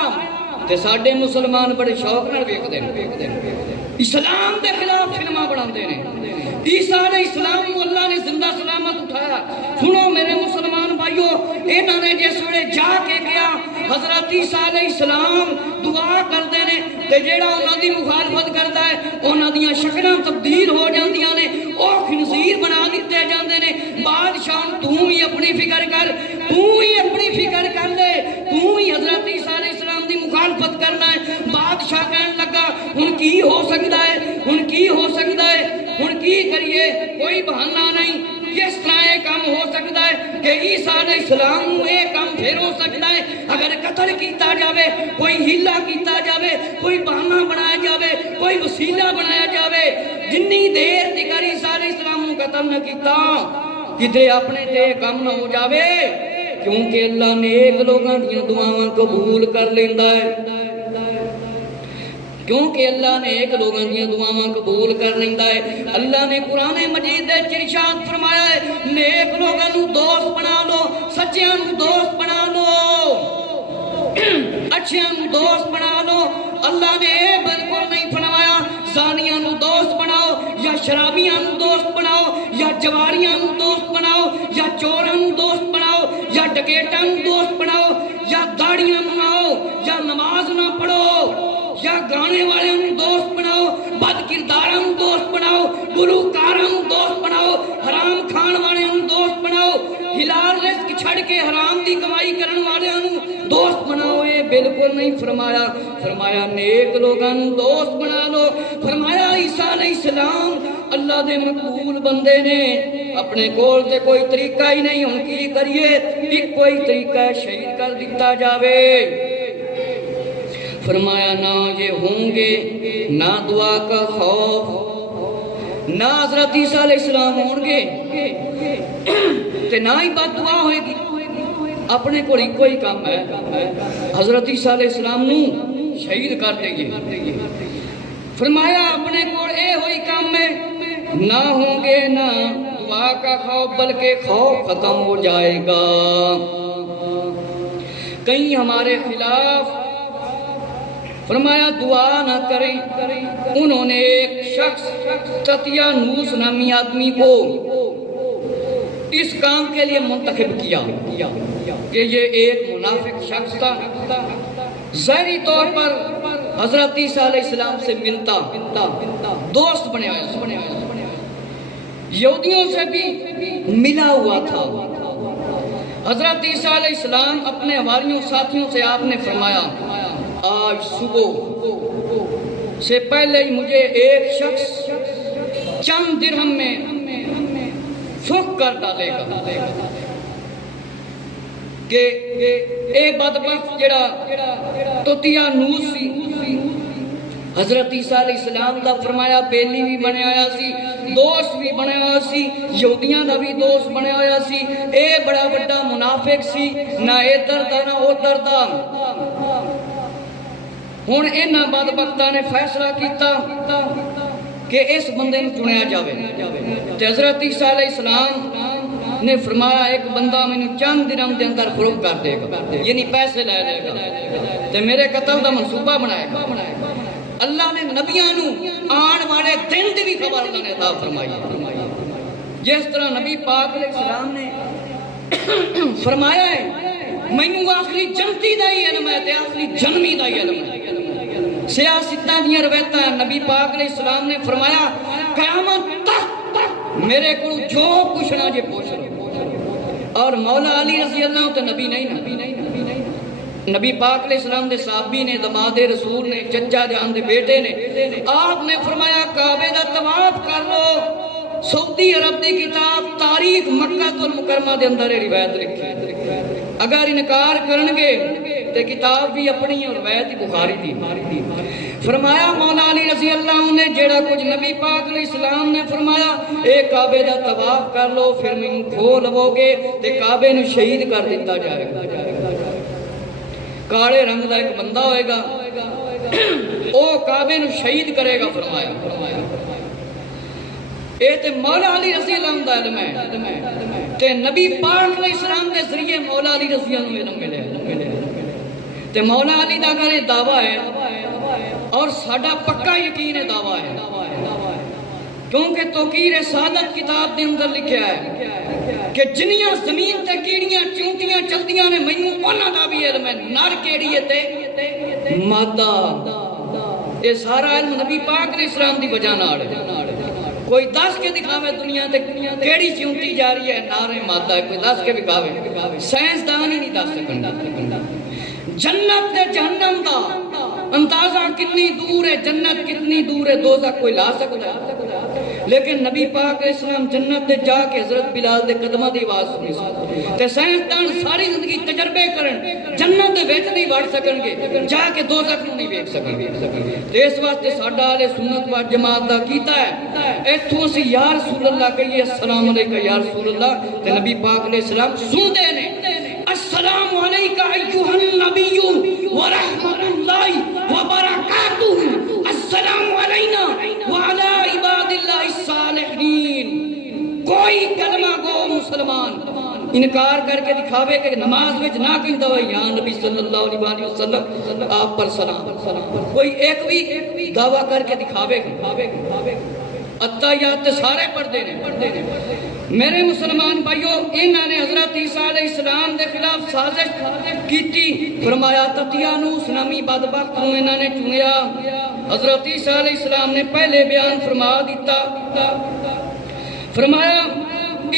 تے ساڈے مسلمان بڑے شوق نال ویکھدے نے. اسلام دے خلاف فلماں بناندے نے. عیسیٰ علیہ السلام کو اللہ نے زندہ سلامت اٹھایا. سنو میرے مسلمان بھائی بھائیو انہوں نے جس ویلے جا کے گیا حضرت عیسیٰ علیہ السلام دعا کرتے ہیں تے جیڑا انہوں دی مخالفت کرتا ہے انہوں دیاں شکلاں تبدیل ہو جاندیاں نے او خنزیر بنا دیتے جاندے نے بادشاہ تو ہی اپنی فکر کر تو ہی اپنی فکر کر لے تو ہی حضرت عیسیٰ علیہ السلام دی مخالفت کرنا ہے بادشاہ کہنے لگا ہن کی ہو سکتا ہے ہن کی ہو سکتا ہے ہن کی کریے کوئی بہانہ نہیں کس طرح یہ کام ہو سکتا ہے کہ عیسیٰ علیہ السلام یہ کام پھر ہو سکتا ہے اگر قتل کیتا جاوے کوئی ہیلا کیتا جاوے کوئی بہانہ بنایا جاوے کوئی وسیلہ بنایا جاوے جنی دیر تک عیسیٰ علیہ السلام کو قتل نہ کیتا کدھے اپنے تے کام نہ ہو جاوے کیونکہ اللہ نیک لوگاں دی دعاواں قبول کر لیندا ہے کیونکہ اللہ نے ایک لوگوں کی دعاواں قبول کر لیندا ہے اللہ نے قرآن مجید دے ارشاد فرمایا ہے نیک لوگوں کو دوست بنا لو سچیاں کو دوست بنا لو اچھیاں کو دوست بنا لو اللہ نے بالکل نہیں فرمایا زانیاں کو دوست بناؤ یا شرابیاں کو دوست بناؤ یا جواریاں کو دوست بناؤ یا چوراں کو دوست بناؤ یا ڈکیٹاں کو دوست بناؤ یا داڑیاں بناؤ یا نماز نہ پڑھو یا گانے والے دوست بناؤ بد کرداراں دوست بناؤ گلوکاراں دوست بناؤ حرام کھان والے دوست بناؤ حلال رزق چھڑ کے حرام دی کمائی کرن والے دوست بناؤ یہ بالکل نہیں فرمایا فرمایا نیک لوگاں دوست بنا لو فرمایا عیسیٰ علیہ السلام اللہ دے مقبول بندے نے اپنے کول تے کوئی طریقہ ہی نہیں ہن کی کریے ایک کوئی طریقہ شہید کر دیتا جاوے فرمایا نہ یہ ہوں گے نہ دعا کا خوف نہ حضرت عیسیٰ علیہ السلام ہوں گے تے نہ ہی بد دعا ہوئے گی اپنے کو ہی کوئی کام ہے حضرت عیسیٰ علیہ السلام نو شہید کر دے گے فرمایا اپنے کو اے ہوئی کام ہے نہ ہوں گے نہ دعا کا خوف بلکہ خوف ختم ہو جائے گا کہیں ہمارے خلاف فرمایا دعا نہ کریں انہوں نے ایک شخص تطیانوس نامی آدمی کو اس کام کے لیے منتخب کیا کہ یہ ایک منافق شخص تھا ظاہری طور پر حضرت عیسیٰ علیہ السلام سے ملتا دوست بنے آیا یہودیوں سے بھی ملا ہوا تھا حضرت عیسیٰ علیہ السلام اپنے حواریوں ساتھیوں سے آپ نے فرمایا آج صبح سے پہلے ہی مجھے ایک شخص چند درہم میں فک کر ڈالے گا کہ اے بدبخت جڑا تطیانوس سی حضرت عیسیٰ علیہ السلام دا فرمایا بیلی بھی بنے آیا سی دوست بھی بنے آیا سی یہودیاں دا بھی دوست بنے آیا سی اے بڑا بڑا منافق سی نہ ادھر دا نہ ادھر دا ہن انہاں بدبختاں نے فیصلہ کیتا کہ اس بندے نے چنیا جاوے تے حضرت عیسیٰ علیہ السلام نے فرمایا ایک بندہ میں چند درہم دے اندر فروخت کر دے گا یعنی پیسے لے لے گا تے میرے قتل دا منصوبہ بنائے گا اللہ نے نبیاں نو آن والے دن دی بھی خبر اللہ نے عطا فرمائی ہے جس طرح نبی پاک علیہ السلام نے فرمایا ہے مینوں آخری جنتی دا ہی علم ہے تے آخری جنمی دا ہی علم ہے سیاستاں دیاں روایتاں نبی پاک علیہ السلام نے فرمایا قیامت تک میرے کو جو پوچھنا جے پوچھ لو اور مولا علی رضی اللہ تے نبی نہیں نبی پاک علیہ السلام دے صحابی نے دماد رسول نے چچا جان دے بیٹے نے آپ نے فرمایا کعبے دا طواف کر لو سعودی عرب دی کتاب تاریخ مکہ المکرمہ دے اندر روایت لکھی اگر انکار کرنگے تے کتاب بھی اپنی اور روایت بخاری دی فرمایا مولا علی رضی اللہ نے جیڑا کچھ نبی پاک علیہ السلام نے فرمایا اے کعبے دا طواف کر لو پھر میں کھو لو گے تے کعبے نو شہید کر دیتا جائے گا کاڑے رنگ دا ایک بندہ ہوئے گا او کعبے نو شہید کرے گا فرمایا اے تے مولا علی رضی اللہ دا علم ہے تے نبی پاک علیہ السلام دے ذریعے مولا علی رضی اللہ علم ملے تے مولا علی دا کرے دعویٰ ہے اور ساڑھا پکا یقین دعویٰ ہے کیونکہ توقیر سعادت کتاب دے اندر لکھیا ہے کہ جنیاں زمین تے کیڑیاں چونٹیاں چلدیاں نے مینوں انہاں دا بھی علم ہے، نر کیڑی ہے تے مادہ، یہ سارا علم نبی پاک علیہ السلام دی وجہ نال ہے۔ کوئی دس کے دکھاوے دنیا تے کیڑی چونٹی جا رہی ہے، نار مادہ ہے، کوئی دس کے دکھاوے، سائنسدان ہی نہیں دس سکتا۔ جنت تے جہنم دا اندازہ کتنی دور ہے، جنت کتنی دور ہے، دوزخ کوئی لا سکتا ہے؟ لیکن نبی پاک علیہ السلام جنت تے جا کے حضرت بلال دے قدمہ دی آواز سنی تے سائنسدان ساری زندگی تجربے کرن، جنت دے وچ نہیں وڑ سکن گے، جا کے دوزخ نوں نہیں ویکھ سکن گے۔ تے اس واسطے ساڈا اہل سنت و جماعت دا کیتا ہے، ایتھوں اسی یا رسول اللہ کہیے السلام علیکہ یا رسول اللہ، تے نبی پاک علیہ السلام سندے نے السلام علیکہ ایھا النبی ورحمۃ اللہ وبرکاتہ، السلام علینا وعلی عباد اللہ الصالحین۔ کوئی کلمہ گو مسلمان انکار کر کے دکھاوے کہ نماز وچ نہ کہندا ہوئے یا نبی صلی اللہ علیہ وسلم آپ پر سلام، کوئی ایک بھی دعویٰ کر کے دکھاوے اتحیات سارے پڑھتے ہیں۔ میرے مسلمان بھائیو، انہوں نے حضرت عیسیٰ علیہ السلام دے خلاف سازش کیتی، فرمایا تطیانوس نامی بدبخت کو انہوں نے چنیا۔ حضرت عیسیٰ علیہ السلام نے پہلے بیان فرما دیتا، فرمایا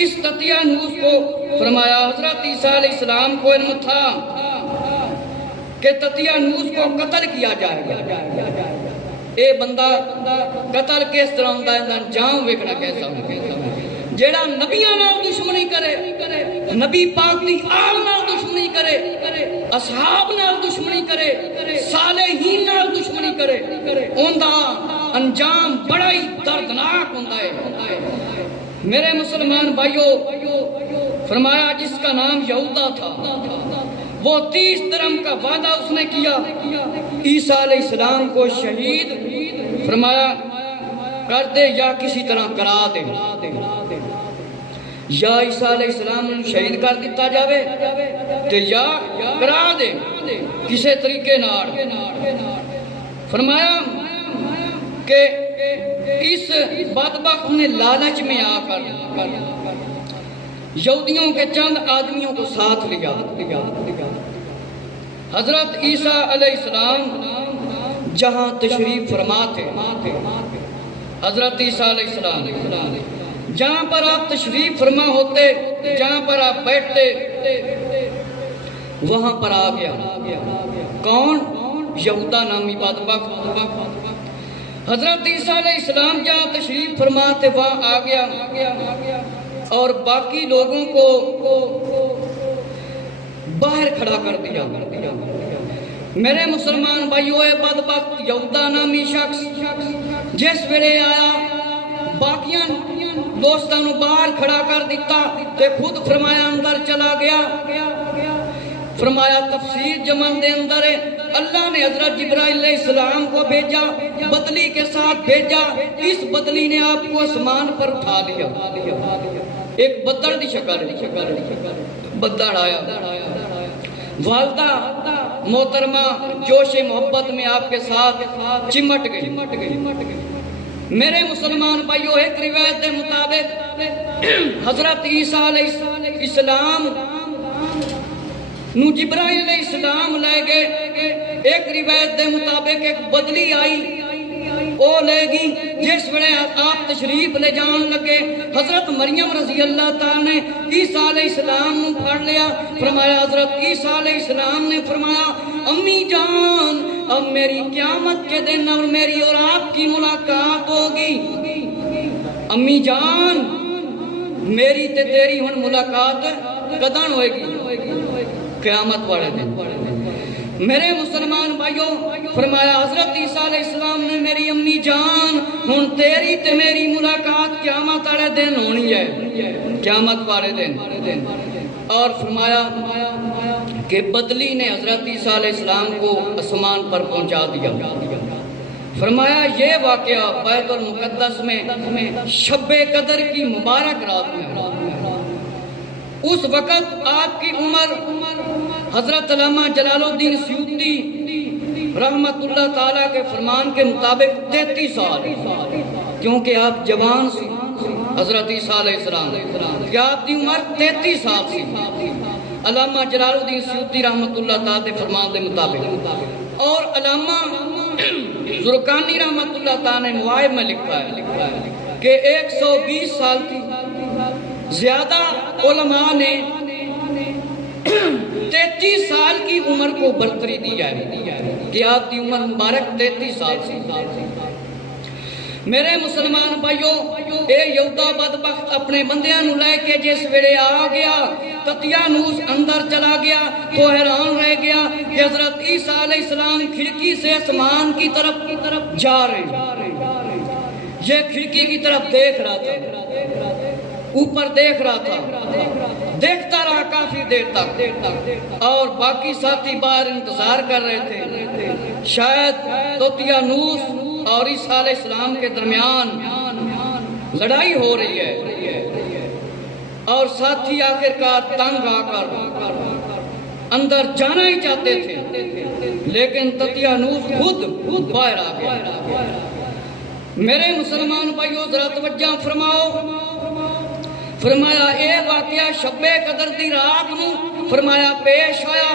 اس تطیانوس کو، فرمایا حضرت عیسیٰ علیہ السلام کو علم تھا کہ تطیانوس کو قتل کیا جائے گا۔ اے بندہ قتل کس طرح ہوتا ہے، انجام ویکھنا کیسا ہوتا ہے۔ جیڑا نبیاں نال دشمنی کرے، نبی پاک دی آل نال دشمنی کرے، اصحاب نال دشمنی کرے، صالحین نال دشمنی کرے، ان دا انجام بڑا ہی دردناک ہوتا ہے۔ میرے مسلمان بھائیو، فرمایا جس کا نام یہودا تھا، وہ 30 درہم کا وعدہ اس نے کیا عیسیٰ علیہ السلام کو شہید، فرمایا کر دے یا کسی طرح کرا دے، یا عیسیٰ علیہ السلام نے شہید کر دیتا جاوے تے یا کرا دے کسی طریقے نال۔ فرمایا کہ اس بدبخت نے لالچ میں آ کر یہودیوں کے چند آدمیوں کو ساتھ لیا۔ حضرت عیسیٰ علیہ السلام جہاں تشریف فرما تھے، حضرت عیسیٰ علیہ السلام جہاں پر آپ تشریف فرما ہوتے، جہاں پر آپ بیٹھتے، وہاں پر آ گیا کون؟ یہودا نامی بدبخت۔ حضرت عیسیٰ علیہ السلام جہاں تشریف فرما تھے وہاں آ گیا اور باقی لوگوں کو باہر کھڑا کر دیا۔ میرے مسلمان بھائیو، اے بدبخت یہودا نامی شخص جس ویلے آیا باقیاں دوستاں نو باہر کھڑا کر دیتا تے خود فرمایا اندر چلا گیا۔ فرمایا تفسیر جمن دے اندر ہے، اللہ نے حضرت جبرائیل علیہ السلام کو بھیجا، بدلی کے ساتھ بھیجا، اس بدلی نے آپ کو آسمان پر اٹھا لیا۔ ایک بدڑ دی شکل، بدڑ آیا، والدہ محترمہ جوش محبت میں آپ کے ساتھ چمٹ گئی۔ میرے مسلمان بھائیو، ایک روایت کے مطابق حضرت عیسیٰ علیہ السلام نو جبرائیل علیہ السلام لے گئے۔ ایک روایت کے مطابق ایک بدلی آئی، او لے گی، جس وڑے آپ تشریف لے جان لگے، حضرت مریم رضی اللہ تعالیٰ نے عیسیٰ علیہ السلام نو پڑھ لیا۔ فرمایا حضرت عیسیٰ علیہ السلام نے فرمایا امی جان، اب میری قیامت کے دن اور میری اور آپ کی ملاقات ہوگی۔ امی جان، میری تے تیری ہن ملاقات کداں ہوئے گی؟ قیامت والے دن۔ میرے مسلمان بھائیو، فرمایا حضرت عیسیٰ علیہ السلام نے میری امی جان، ہن تیری تے میری ملاقات قیامت والے دن ہونی ہے، قیامت والے دن۔ اور فرمایا کہ بدلی نے حضرت عیسیٰ علیہ السلام کو آسمان پر پہنچا دیا۔ فرمایا یہ واقعہ بیت المقدس میں شب قدر کی مبارک رات میں ہوا۔ اس وقت آپ کی عمر حضرت علامہ جلال الدین سیوطی رحمت اللہ تعالیٰ کے فرمان کے مطابق 33 سال، کیونکہ آپ جوان سے حضرت عیسیٰ علیہ السلام کہ آپ کی عمر 33 سال سی۔ علامہ جلال الدین سیوطی رحمت اللہ تعالیٰ کے فرمان کے مطابق، اور علامہ زرقانی رحمت اللہ تعالیٰ نے مواہب میں لکھا ہے کہ 120 سال کی زیادہ علماء نے 33 سال کی عمر کو برتری دی ہے کہ آپ کی عمر مبارک 33 سال سی۔ میرے مسلمان بھائیو، اے یہودا بدبخت اپنے بندیاں نو لے کے جس ویلے آ گیا، تطیانوس اندر چلا گیا تو حیران رہ گیا کہ حضرت عیسیٰ علیہ السلام کھڑکی سے آسمان کی طرف جا رہے ہیں۔ یہ کھڑکی کی طرف دیکھ رہا تھا، اوپر دیکھ رہا تھا، دیکھتا رہا کافی دیر تک، اور باقی ساتھی باہر انتظار کر رہے تھے شاید تطیانوس اور عیسیٰ علیہ السلام کے درمیان لڑائی ہو رہی ہے، اور ساتھی آخرکار تنگ آ کر اندر جانا ہی چاہتے تھے، لیکن تطیانوس خود باہر آ گیا۔ میرے مسلمان بھائیو ذرا توجہ فرماؤ، فرمایا اے واقعہ شب قدر دی رات نو فرمایا پیش آیا۔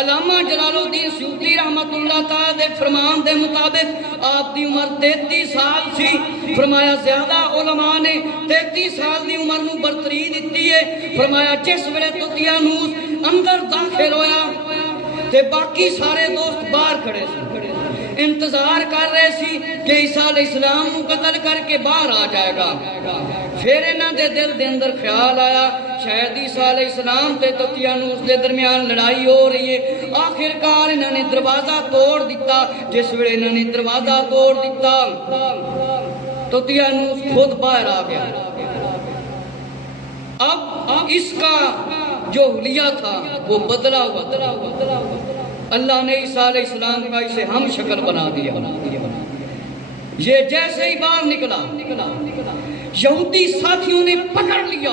علامہ جلال الدین سیوطی رحمت اللہ تعالیٰ دے فرمان دے مطابق آپ دی عمر 33 سال سی۔ فرمایا زیادہ علماء نے 33 سال دی عمر نو برتری دیتی ہے۔ فرمایا جس ویلے تطیانوس اندر داخل ہویا تے باقی سارے دوست باہر کھڑے سی، انتظار کر رہے سی کہ عیسیٰ علیہ السلام کو قتل کر کے باہر آ جائے گا۔ پھر انہاں دے دل دے اندر خیال آیا شاید عیسیٰ علیہ السلام تے تطیانوس دے درمیان لڑائی ہو رہی ہے۔ آخرکار انہاں نے دروازہ توڑ دیتا۔ جس ویلے انہاں نے دروازہ توڑ دیتا، تطیانوس خود باہر آ گیا۔ اب اس کا جو حلیہ تھا وہ بدلا ہوا تھا۔ اللہ نے عیسیٰ علیہ السلام کا اسے ہم شکل بنا دیا۔ یہ جیسے ہی باہر نکلا، یہودی ساتھیوں نے پکڑ لیا،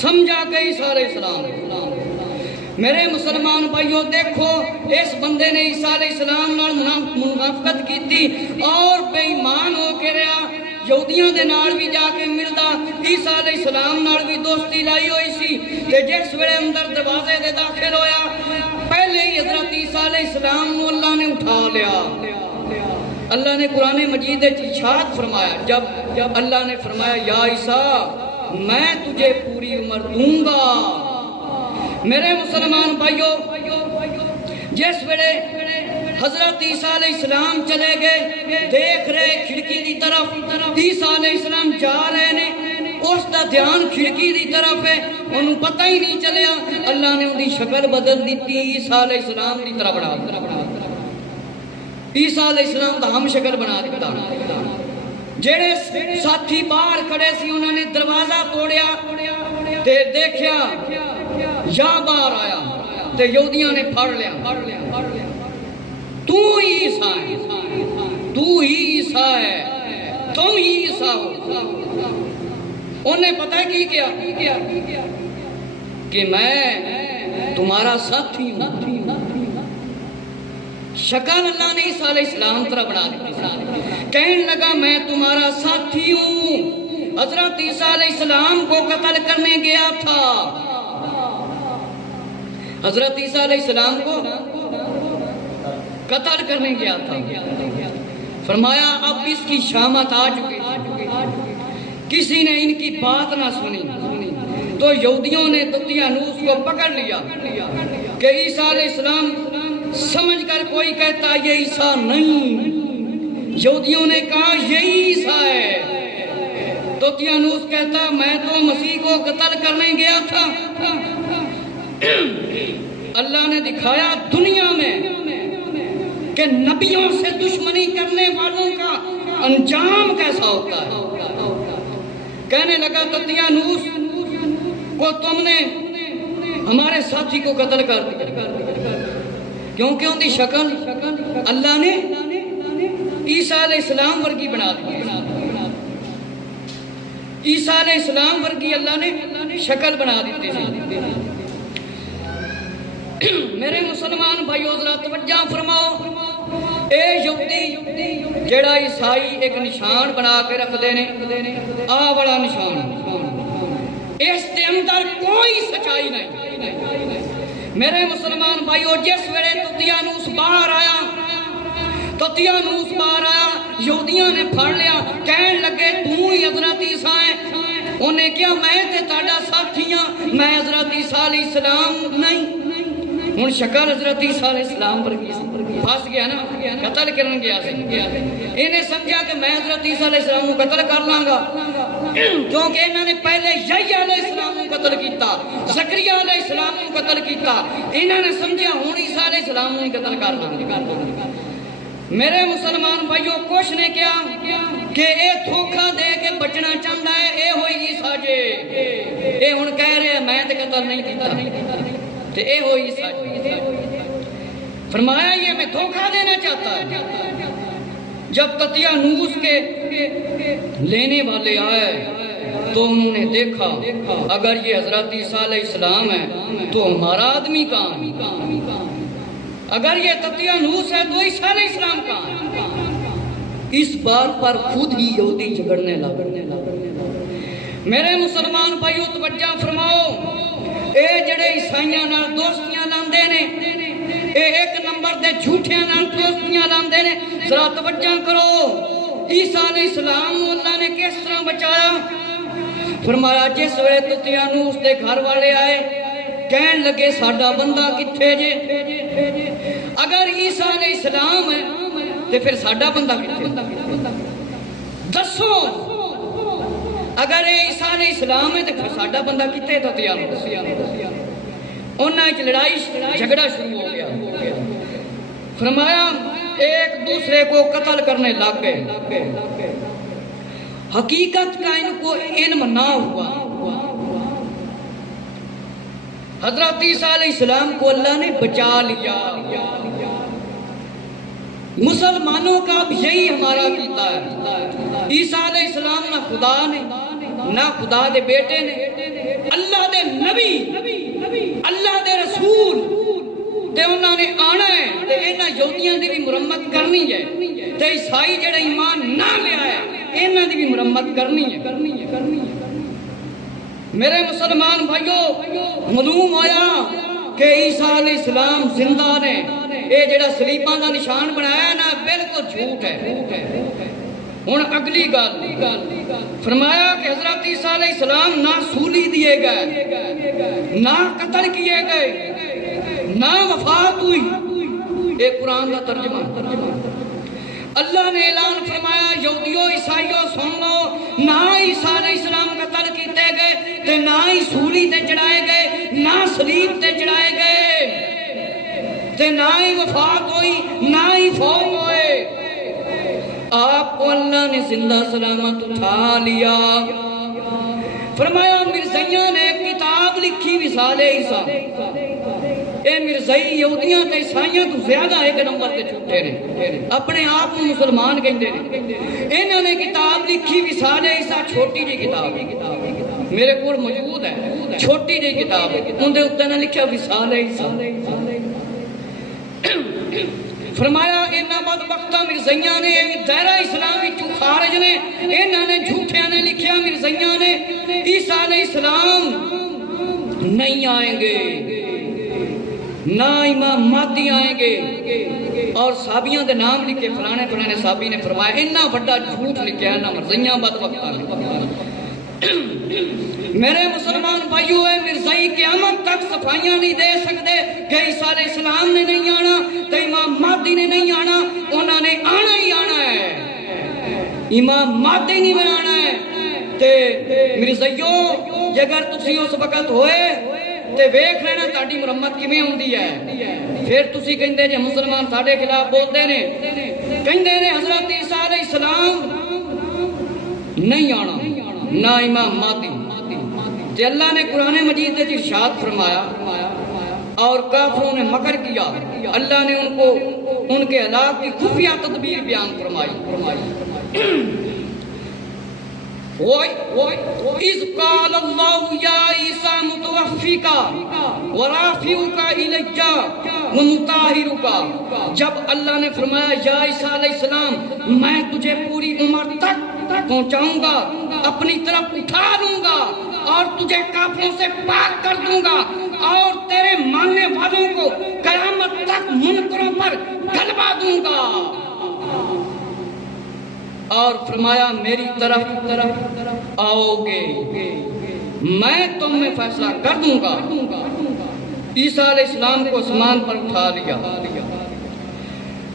سمجھا کہ عیسیٰ علیہ السلام۔ میرے مسلمان بھائیو دیکھو، اس بندے نے عیسیٰ علیہ السلام نال منافقت کی تھی اور بے ایمان ہو کے رہا، یہودیاں دے نال بھی جا کے ملدا، عیسیٰ علیہ السلام نال بھی دوستی لائی ہوئی سی۔ تے جس ویلے اندر دروازے دے داخل ہویا، پہلے ہی حضرت عیسیٰ علیہ السلام کو اللہ نے اٹھا لیا۔ اللہ نے قرآن مجید ارشاد فرمایا، جب اللہ نے فرمایا یا عیسیٰ میں تجھے پوری عمر دوں گا۔ میرے مسلمان بھائیو، جس ویلے حضرت عیسیٰ علیہ السلام چلے گئے، دیکھ رہے کھڑکی دی طرف عیسیٰ علیہ السلام جا رہے نے، اس دا دھیان کھڑکی دی طرف ہے، انہوں پتہ ہی نہیں چلیا۔ اللہ نے ان دی شکل بدل دیتی، عیسیٰ علیہ السلام دی طرف بنا عیسیٰ علیہ السلام دا ہم شکل بنا دیتا۔ جڑے ساتھی باہر کھڑے سی انہوں نے دروازہ توڑیا تے دیکھیا یا باہر آیا تے یہودیاں نے پھڑ لیا، تو ہی عیسیٰ ہے، تو ہی عیسیٰ ہے، تم ہی عیسیٰ ہو۔ انہیں پتہ کی کیا کہ میں تمہارا ساتھی ہوں۔ شکل اللہ نے عیسیٰ علیہ السلام طرح بنا دی، کہنے لگا میں تمہارا ساتھی ہوں، حضرت عیسیٰ علیہ السلام کو قتل کرنے گیا تھا، حضرت عیسیٰ علیہ السلام کو قتل کرنے گیا تھا۔ فرمایا اب اس کی شامت آ چکی، کسی نے ان کی بات نہ سنی تو یہودیوں نے تطیانوس کو پکڑ لیا کہ عیسیٰ علیہ السلام سمجھ کر کوئی کہتا یہ عیسیٰ نہیں، یہودیوں نے کہا یہی عیسیٰ ہے، تطیانوس کہتا میں تو مسیح کو قتل کرنے گیا تھا۔ اللہ نے دکھایا دنیا میں کہ نبیوں سے دشمنی کرنے والوں کا انجام کیسا ہوتا ہے۔ کہنے لگا تطیانوس کو تم نے ہمارے ساتھی کو قتل کر دیا، کیونکہ ان کی شکل اللہ نے عیسیٰ علیہ السلام ورگی بنا دی، عیسیٰ علیہ السلام ورگی اللہ نے شکل بنا دیتی تھی۔ میرے مسلمان بھائیو ذرا توجہ فرماؤ، اے یہودی جڑا عیسائی ایک نشان بنا کے رکھ دینے، آ بڑا نشان، اس کے اندر کوئی سچائی نہیں۔ میرے مسلمان بھائیو جس ویلے تطیانوس باہر آیا، تطیانوس باہر آیا، یہودیاں نے پھڑ لیا، کہن لگے تو ہی حضرت عیسیٰ ہے۔ انہیں کیا میں تے تاڑا ساتھیاں، میں حضرت عیسیٰ علیہ السلام نہیں۔ ہن شکل حضرت عیسیٰ علیہ السلام پر پھنس گیا نا، قتل کرن گیا سی، انہیں سمجھا کہ میں حضرت عیسیٰ علیہ السلام کو قتل کر لاں گا، کیونکہ انہوں نے پہلے یحییٰ علیہ السلام کو قتل کیتا، زکریا علیہ السلام کو قتل کیتا، انہوں نے سمجھا ہن عیسیٰ علیہ السلام کو قتل کر لاں گا۔ میرے مسلمان بھائیوں کچھ نے کیا کہ اے دھوکہ دے کے بچنا چاہتا ہے، اے ہوئی عیسیٰ جے، اے ہن کہہ رہے ہیں میں تے قتل نہیں کیتا، تے اے ہوئی عیسیٰ جے۔ فرمایا یہ میں دھوکہ دینا چاہتا ہے۔ جب تطیانوس کے لینے والے آئے تو انہوں نے دیکھا اگر یہ حضرت عیسیٰ علیہ السلام ہے تو ہمارا آدمی کہاں ہے، اگر یہ تطیانوس ہے تو عیسیٰ علیہ السلام کہاں ہے۔ اس بات پر خود ہی یہودی جھگڑنے لگے۔ میرے مسلمان بھائیو توجہ فرماؤ، اے جڑے عیسائیاں نال دوستیاں لاندے نے، اے ایک نمبر دے جھوٹیاں نال دوستیاں لاندے نے۔ ذرا توجہ کرو، عیسیٰ علیہ السلام اللہ نے کس طرح بچایا؟ فرمایا جس وقت تطیانوس دے گھر والے آئے کہن لگے ساڈا بندہ کتھے جے، اگر عیسیٰ علیہ السلام ہے تو پھر ساڈا بندہ کتھے، دسو اگر عیسیٰ علیہ السلام ہے تو پھر ساڈا بندہ کتھے؟ تطیانوس۔ انہاں وچ لڑائی جھگڑا شروع ہو گیا۔ فرمایا ایک دوسرے کو قتل کرنے لگ گئے، حقیقت کا ان کو علم نہ ہوا۔ حضرت عیسیٰ علیہ السلام کو اللہ نے بچا لیا۔ مسلمانوں کا اب یہی ہمارا کیتا ہے، عیسیٰ علیہ السلام نہ خدا نے نہ خدا دے بیٹے نے، اللہ دے نبی، اللہ دے رسول تے انہوں نے آنا ہے تے انہاں یہودیاں دی بھی مرمت کرنی ہے، تے عیسائی جڑا ایمان نہ لیا ہے انہاں دی بھی مرمت کرنی ہے۔ میرے مسلمان بھائیو معلوم ہویا کہ عیسیٰ علیہ السلام زندہ نے، اے جڑا سلیباں دا نشان بنایا نا بالکل جھوٹ ہے۔ ہن اگلی گل فرمایا کہ حضرت عیسیٰ علیہ السلام نہ سولی دیے گئے، نہ قتل کیے گئے، نہ وفات ہوئی، اے قرآن کا ترجمہ۔ اللہ نے اعلان فرمایا یہودیو عیسائیو سن لو، نہ عیسیٰ علیہ السلام قتل کیتے گئے تے نہ ہی سولی تے چڑھائے گئے، نہ صلیب تے چڑھائے گئے تے نہ ہی وفات ہوئی، نہ ہی فوت ہوئے، آپ کو اللہ نے زندہ سلامت اٹھا لیا۔ فرمایا مرزائیاں نے ایک کتاب لکھی وصال عیسیٰ، اے مرزائی یہودیاں تے عیسائیاں تو زیادہ ایک نمبر تے چھوٹے نے، اپنے آپ کو مسلمان کہندے نے۔ انہوں نے کتاب لکھی وصال عیسیٰ، چھوٹی جی کتاب میرے کو موجود ہے، چھوٹی جی کتاب، اندے اتنے نے لکھا وصال عیسیٰ۔ فرمایا انہاں بدبختاں مرزائیاں نے دائرہ اسلامی چوں خارج نے، انہوں نے جھوٹیاں نے لکھیا مرزائیاں نے عیسیٰ علیہ السلام نہیں آئیں گے، نہ امام مہدی آئیں گے، اور صحابیاں دے نام لکھے فلانے فلانے صحابی نے فرمایا۔ انہاں بڑا جھوٹ لکھیا ہے نا مرزائیاں بدبختاں نے۔ میرے مسلمان بھائیو ہے مرزائی قیامت تک صفائیاں نہیں دے سکتے کہ عیسیٰ علیہ السلام نے نہیں آنا تو امام مہدی نے نہیں آنا، انہوں نے آنا ہی آنا ہے، امام مہدی نہیں بنانا ہے۔ تے مرزائیو اگر تسی اس وقت ہوئے تے ویکھ لینا تاڑی مرمت کیویں ہوندی ہے۔ پھر تسی کہندے جے مسلمان ساڈے خلاف بولدے نے، کہندے نے حضرت عیسیٰ علیہ السلام نہیں آنا نہ امام مہدی، تے اللہ نے قرآن مجید میں ارشاد فرمایا اور کافروں نے مکر کیا، اللہ نے ان کو ان کے ہلاک کی خفیہ تدبیر بیان فرمائی۔ اِذْ قَالَ اللَّهُ يَا عِيسَىٰ مُتَوَفِّيكَ وَرَافِعُكَ إِلَيَّ وَمُطَهِّرُكَ، جب اللہ نے فرمایا یا عیسیٰ علیہ السلام میں تجھے پوری عمر تک پہنچاؤں گا، اپنی طرف اٹھا لوں گا اور تجھے کافروں سے پاک کر دوں گا اور تیرے ماننے والوں کو قیامت تک منکروں پر غلبہ دوں گا، اور فرمایا میری طرف آؤ گے میں تم میں فیصلہ کر دوں گا۔ عیسیٰ علیہ السلام کو آسمان پر اٹھا لیا۔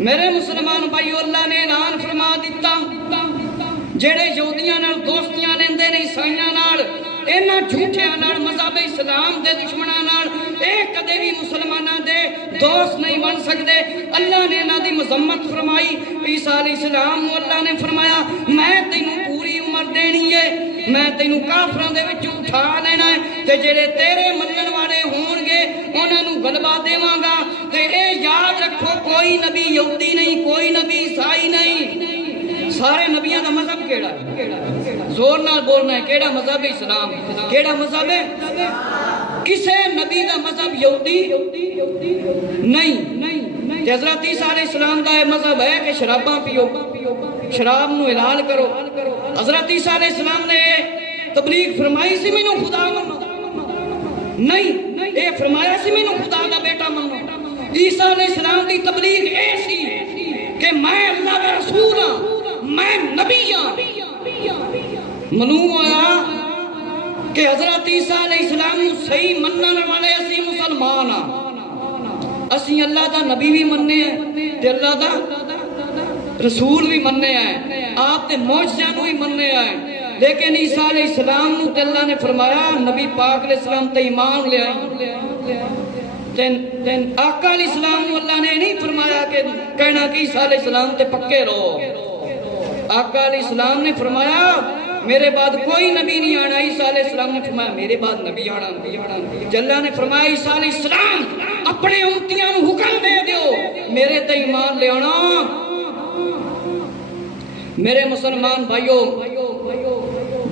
میرے مسلمان بھائیو، اللہ نے اعلان فرما دیتا جڑے یہودیاں نال دوستیاں لیندے نے عیسائیاں نال، انہاں جھوٹیاں نال، مذہب اسلام دے دشمناں نال اے کدے بھی مسلماناں دے دوست نہیں بن سکدے۔ اللہ نے انہاں دی مذمت فرمائی۔ عیسیٰ علیہ السلام نوں اللہ نے فرمایا میں تینوں پوری عمر دینی ہے، میں تینوں کافراں دے وچ اٹھا لینا ہے تے جڑے تیرے منن والے ہون گے انہاں نوں غلبہ دیواں گا۔ تے اے یاد رکھو کوئی نبی یہودی نہیں، کوئی نبی عیسائی نہیں، سارے نبیاں دا مذہب کیڑا ہے؟ زور نال بولنا ہے، کیڑا مذہب اسلام؟ کیڑا مذہب ہے؟ کسے نبی دا مذہب یہودی نہیں۔ حضرت عیسیٰ علیہ السلام دا یہ مذہب ہے کہ شراباں پیو، شراب نو حلال کرو۔ حضرت عیسیٰ علیہ السلام نے تبلیغ فرمائی سی مینوں خدا منو؟ نہیں، اے فرمایا سی مینوں خدا دا بیٹا منو۔ عیسیٰ علیہ السلام دی تبلیغ اے سی کہ میں اللہ دا رسول ہاں، میں نبی ہاں۔ معلوم ہوا کہ حضرت عیسیٰ علیہ السلام صحیح منن والے اسی مسلمان ہاں، اسی اللہ دا نبی بھی مننے ہیں تے اللہ دا رسول بھی مننے ہیں، آپ تے معجزیاں نو بھی مننے ہیں، لیکن عیسیٰ علیہ السلام نو تے اللہ نے فرمایا نبی پاک علیہ السلام تے ایمان لے آئی۔ آقا علیہ السلام نو اللہ نے نہیں فرمایا کہ کہنا کہ عیسیٰ علیہ السلام تے پکے رہو۔ آقا علیہ السلام نے فرمایا میرے بعد کوئی نبی نہیں آنا۔ عیسیٰ علیہ السلام نے فرمایا میرے بعد نبی آنا۔ اللہ نے فرمایا عیسیٰ علیہ السلام اپنے امتیاں نو حکم دے دیو میرے تے ایمان لے آنا۔ میرے مسلمان بھائیو،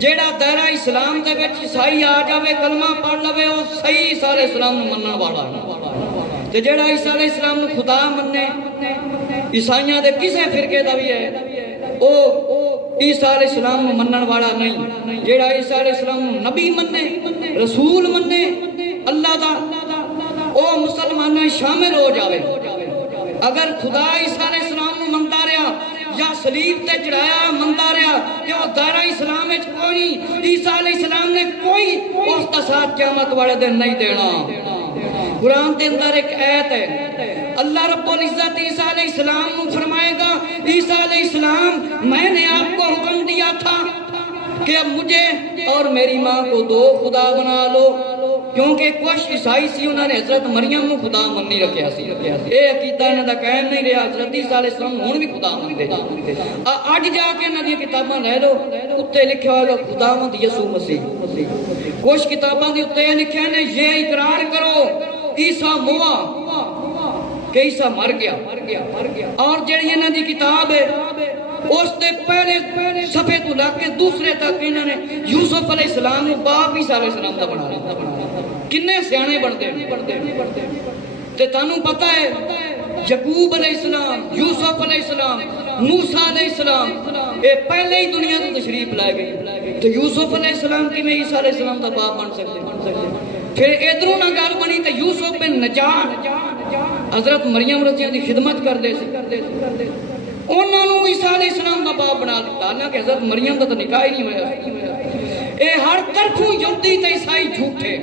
جیڑا دائرہ اسلام دے وچ عیسائی آ جاوے کلمہ پڑھ لوے وہ صحیح عیسیٰ علیہ السلام نو منن والا ہے، تے جیڑا عیسیٰ علیہ السلام نو خدا مننے عیسائیاں دے کسے فرقے دا بھی ہے او عیسیٰ علیہ السلام نو منن والا نہیں۔ جیڑا عیسیٰ علیہ السلام نو نبی مننے، رسول مننے اللہ دا، او مسلماناں شامل ہو جاوے۔ اگر خدا عیسیٰ علیہ السلام نو مندا رہا یا صلیب تے چڑھایا مندا رہا کہ وہ دائرہ اسلام وچ کوئی نہیں، عیسیٰ علیہ السلام نے کوئی اس دا ساتھ قیامت والے دن نہیں دینا۔ قرآن کے اندر ایک آیت ہے، اللہ رب العزت عیسیٰ علیہ السلام نو فرمائے گا عیسیٰ علیہ السلام میں نے آپ کو حکم دیا تھا کہ اب مجھے اور میری ماں کو دو خدا بنا لو، کیونکہ کچھ عیسائی سی انہوں نے حضرت مریم نو خدا مننی رکھیا سی، اے عقیدہ انہاں دا قائم نہیں رہا۔ حضرت عیسیٰ علیہ السلام ہن بھی خدا مندے، اج جا کے انہاں دی کتاباں لے لو اتے لکھیا ہوگا خداوند یسوع مسیح۔ کچھ کتاباں دی اتے لکھیا نے یہ اقرار کرو عیسیٰ موا کہ عیسیٰ مر گیا، اور جڑی انہاں دی کتاب ہے اس دے پہلے صفحے تو لا کے دوسرے تک انہوں نے یوسف علیہ السلام کو باپ عیسیٰ علیہ السلام دا بنا لیا۔ کنے سیانے بڑھتے تے تانوں پتہ ہے یعقوب علیہ السلام، یوسف علیہ السلام، موسیٰ علیہ السلام اے پہلے ہی دنیا تو تشریف لائے گئے، تو یوسف علیہ السلام کی میں عیسیٰ علیہ السلام دا باپ بن سکتے۔ پھر ادھروں نہ گل بنی تو یوسف بن نجار حضرت مریم رضی اللہ کی خدمت کر دے سی، انہوں نے عیسیٰ علیہ السلام کا باپ بنا دیتا، حالانکہ حضرت مریم کا تو نکاح ہی نہیں ہوا۔ اے ہر طرفوں یہودی تے عیسائی جھوٹے۔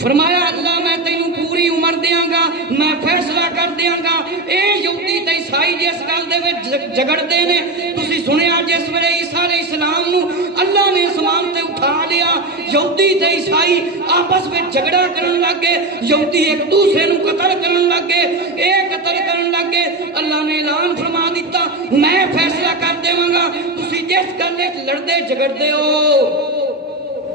فرمایا اللہ میں تینوں پوری عمر دیاں گا، میں فیصلہ کر دیاں گا۔ اے یہودی تے عیسائی جس گل دے وچ جھگڑدے نے، تسی سنیا جس ویلے عیسیٰ علیہ السلام نو اللہ نے اسمان تے اٹھا لیا، یہودی تے عیسائی آپس میں جھگڑا کرن لگ گئے، یہودی ایک دوسرے نو قتل کرن لگ گئے، ایک قتل کرن لگ گئے۔ اللہ نے اعلان فرما دیتا میں فیصلہ کر دیواں گا، تسی جس گل وچ لڑدے جھگڑدے ہو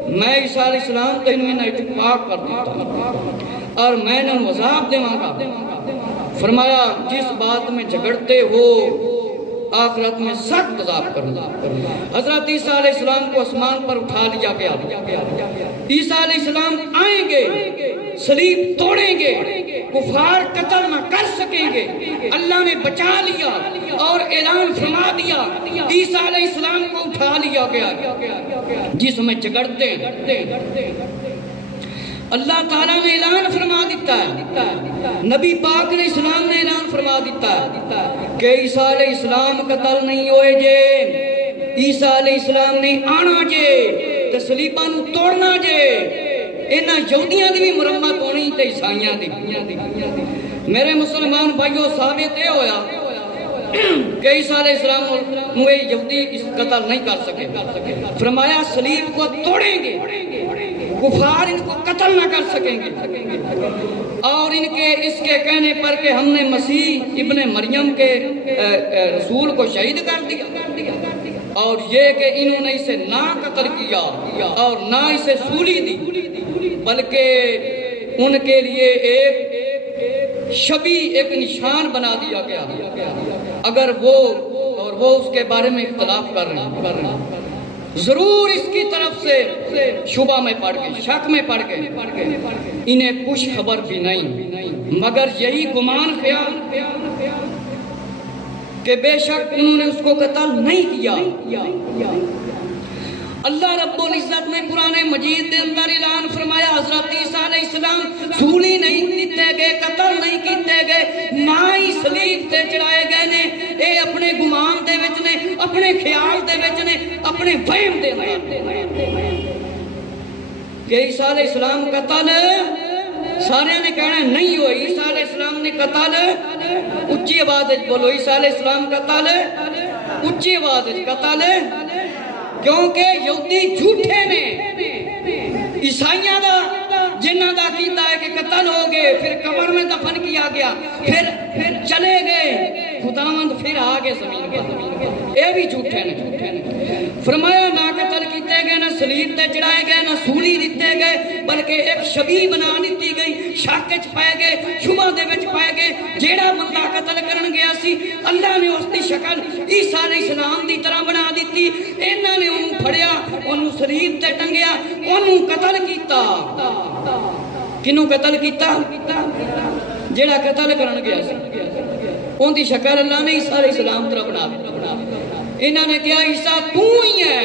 میں عیسیٰ علیہ السلام تینوں انہاں اتفاق کر دیتا اور میں انہاں عذاب دیواں گا۔ فرمایا جس بات میں جھگڑتے ہو آخرت میں سخت عذاب کروں گا۔ حضرت عیسیٰ علیہ السلام کو آسمان پر اٹھا لیا گیا۔ عیسیٰ علیہ السلام آئیں گے، صلیب توڑیں گے، کفار قتل نہ کر سکیں گے۔ اللہ نے بچا لیا اور اعلان فرما دیا عیسیٰ علیہ السلام کو اٹھا لیا گیا، جس میں جگڑتے ہیں۔ اللہ تعالیٰ نے اعلان فرما دیتا ہے، نبی پاک علیہ السلام نے اعلان فرما دیتا ہے کہ عیسیٰ علیہ السلام قتل نہیں ہوئے جے، عیسیٰ علیہ السلام نے آنا جے تے صلیباں نوں توڑنا جے۔ انہاں یہودیاں دی بھی مرمت ہونی تے عیسائیاں دی۔ میرے مسلمان بھائیو، ثابت یہ ہویا کہ عیسیٰ علیہ السلام ہوئے یہودی قتل نہیں کر سکے۔ فرمایا صلیب کو توڑیں گے، کفار ان کو قتل نہ کر سکیں گے، اور ان کے اس کے کہنے پر کہ ہم نے مسیح ابن مریم کے رسول کو شہید کر دیا، اور یہ کہ انہوں نے اسے نہ قتل کیا اور نہ اسے سولی دی، بلکہ ان کے لیے ایک شبیہ، ایک نشان بنا دیا گیا۔ اگر وہ اس کے بارے میں اختلاف کر رہے ہیں، ضرور اس کی طرف سے شبہ میں پڑ گئے، شک میں پڑ گئے، انہیں کچھ خبر بھی نہیں، مگر یہی گمان خیال کہ بے شک انہوں نے اس کو قتل نہیں کیا۔ اللہ رب العزت نے قرآن مجید کے اندر اعلان فرمایا حضرت عیسیٰ علیہ السلام سولی نہیں دیتے گئے، قتل نہیں کیتے گئے، نہ ہی صلیب تے چڑھائے گئے نے۔ اے اپنے گمان دے وچ نے، اپنے خیال دے وچ نے، اپنے وہم دے وچ کہ عیسیٰ علیہ السلام قتل سارے نے کہنا نہیں ہوئی۔ عیسیٰ علیہ السلام نے قتل، اچھی آواز بولو، عیسیٰ علیہ السلام قتل، اچھی آواز قتل، کیونکہ یہودی جھوٹے نے، عیسائیاں دا جنہاں دا عقیدہ ہے کہ قتل ہو گئے، پھر قبر میں دفن کیا گیا، پھر چلے گئے، خداوند پھر آگے زمین پر، اے بھی جھوٹے نے۔ فرمایا نہ قتل کیتے گئے، نہ صلیب تے چڑھائے گئے، نہ سولی دیتے گئے، بلکہ ایک شبیہ بنا دیتی گئی، شک وچ پائے گئے، شبہ دے وچ پائے گئے۔ جیڑا بندہ قتل کرن گیا سی، اللہ نے اس دی شکل عیسیٰ علیہ السلام دی طرح بنا دیتی، انہاں نے انہوں پھڑیا، انہوں صلیب تے ٹنگیا، انہوں قتل کیتا۔ کنوں قتل کیتا؟ جیڑا قتل کرن گیا سی، ان دی شکل اللہ نے عیسیٰ علیہ السلام طرح بنا دی۔ انہوں نے کہا عیسیٰ تو ہی ہے،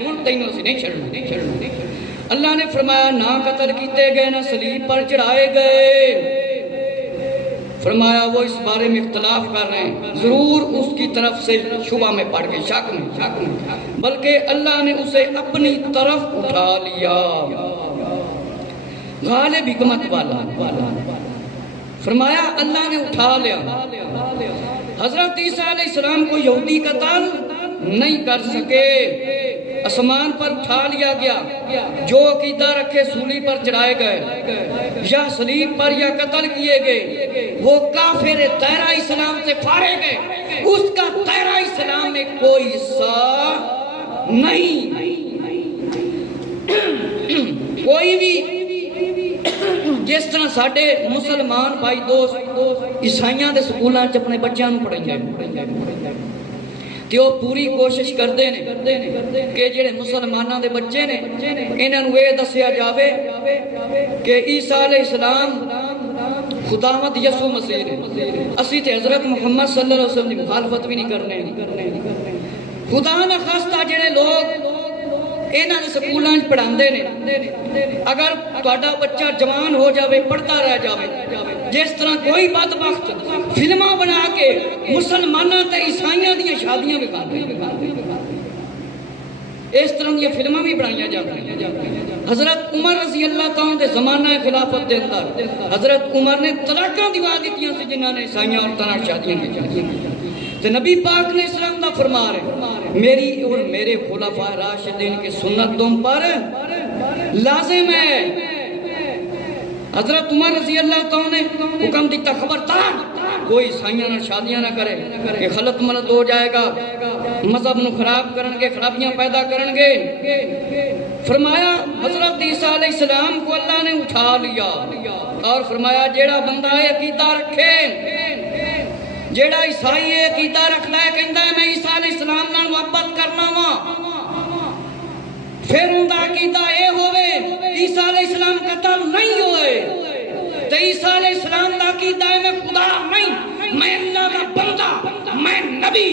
ہن تینوں سے نہیں چھڑنا۔ اللہ نے فرمایا نہ قتل کیتے گئے، نہ صلیب پر چڑھائے گئے۔ فرمایا وہ اس بارے میں اختلاف کر رہے ہیں، ضرور اس کی طرف سے شبہ میں پڑ گئے، شک میں، بلکہ اللہ نے اسے اپنی طرف اٹھا لیا، غالب حکمت والا۔ فرمایا اللہ نے اٹھا لیا۔ حضرت عیسیٰ علیہ السلام کو یہودی قتل نہیں کر سکے، آسمان پر اٹھا لیا گیا، جو عقیدہ رکھے سولی پر چڑھائے گئے یا صلیب پر یا قتل کیے گئے، وہ کافر دائرہ اسلام سے پھاڑے گئے، اس کا دائرہ اسلام میں کوئی حصہ نہیں۔ کوئی بھی جس طرح ساڈے مسلمان بھائی دوست عیسائیاں دے سکولاں چ اپنے بچیاں نوں پڑھائی تے وہ پوری کوشش کرتے ہیں کہ جڑے مسلماناں دے بچے نے انہاں نوں یہ دسیا جاوے کہ عیسیٰ علیہ السلام خداوند یسوع مسیح نے، اسی تے حضرت محمد صلی اللہ علیہ وسلم دی مخالفت بھی نہیں کرنے۔ خدا نہ خواستہ جڑے لوگ انہاں دے سکولاں وچ پڑھاندے نے، اگر تہاڈا بچہ جوان ہو جاوے، پڑھتا رہ جاوے، جس طرح کوئی بدبخت فلماں بنا کے مسلماناں تے عیسائیاں دیاں شادیاں بکھاندے، اس طرح دیاں فلماں بھی بنائیاں جاندیاں۔ حضرت عمر رضی اللہ تعالیٰ دے زمانہ خلافت دے اندر حضرت عمر نے طلاقاں دوا دتیاں سی جنہاں نے عیسائیاں عورتاں نال شادیاں کیتیاں، تے نبی پاک نے اسلام دا فرما رہے میری اور میرے خلفاء راشدین کی سنت تم پر لازم ہے۔ حضرت عمر رضی اللہ تعالیٰ نے حکم دیتا خبردار کوئی عیسائیاں نہ شادیاں نہ کرے کہ خلط ملط ہو جائے گا، مذہب نو خراب کرن گے، خرابیاں پیدا کرن گے۔ فرمایا حضرت عیسیٰ علیہ السلام کو اللہ نے اٹھا لیا اور فرمایا جیڑا بندہ عقیدہ رکھے جیڑا عیسائی یہ عقیدہ رکھتا ہے کہندا ہے میں عیسیٰ علیہ السلام نال محبت کرنا وا، پھر ان کا عقیدہ یہ ہوئے عیسیٰ علیہ السلام قتل نہیں ہوئے تو عیسیٰ علیہ السلام کا عقیدہ ہے میں خدا نہیں، میں اللہ کا بندہ، میں نبی،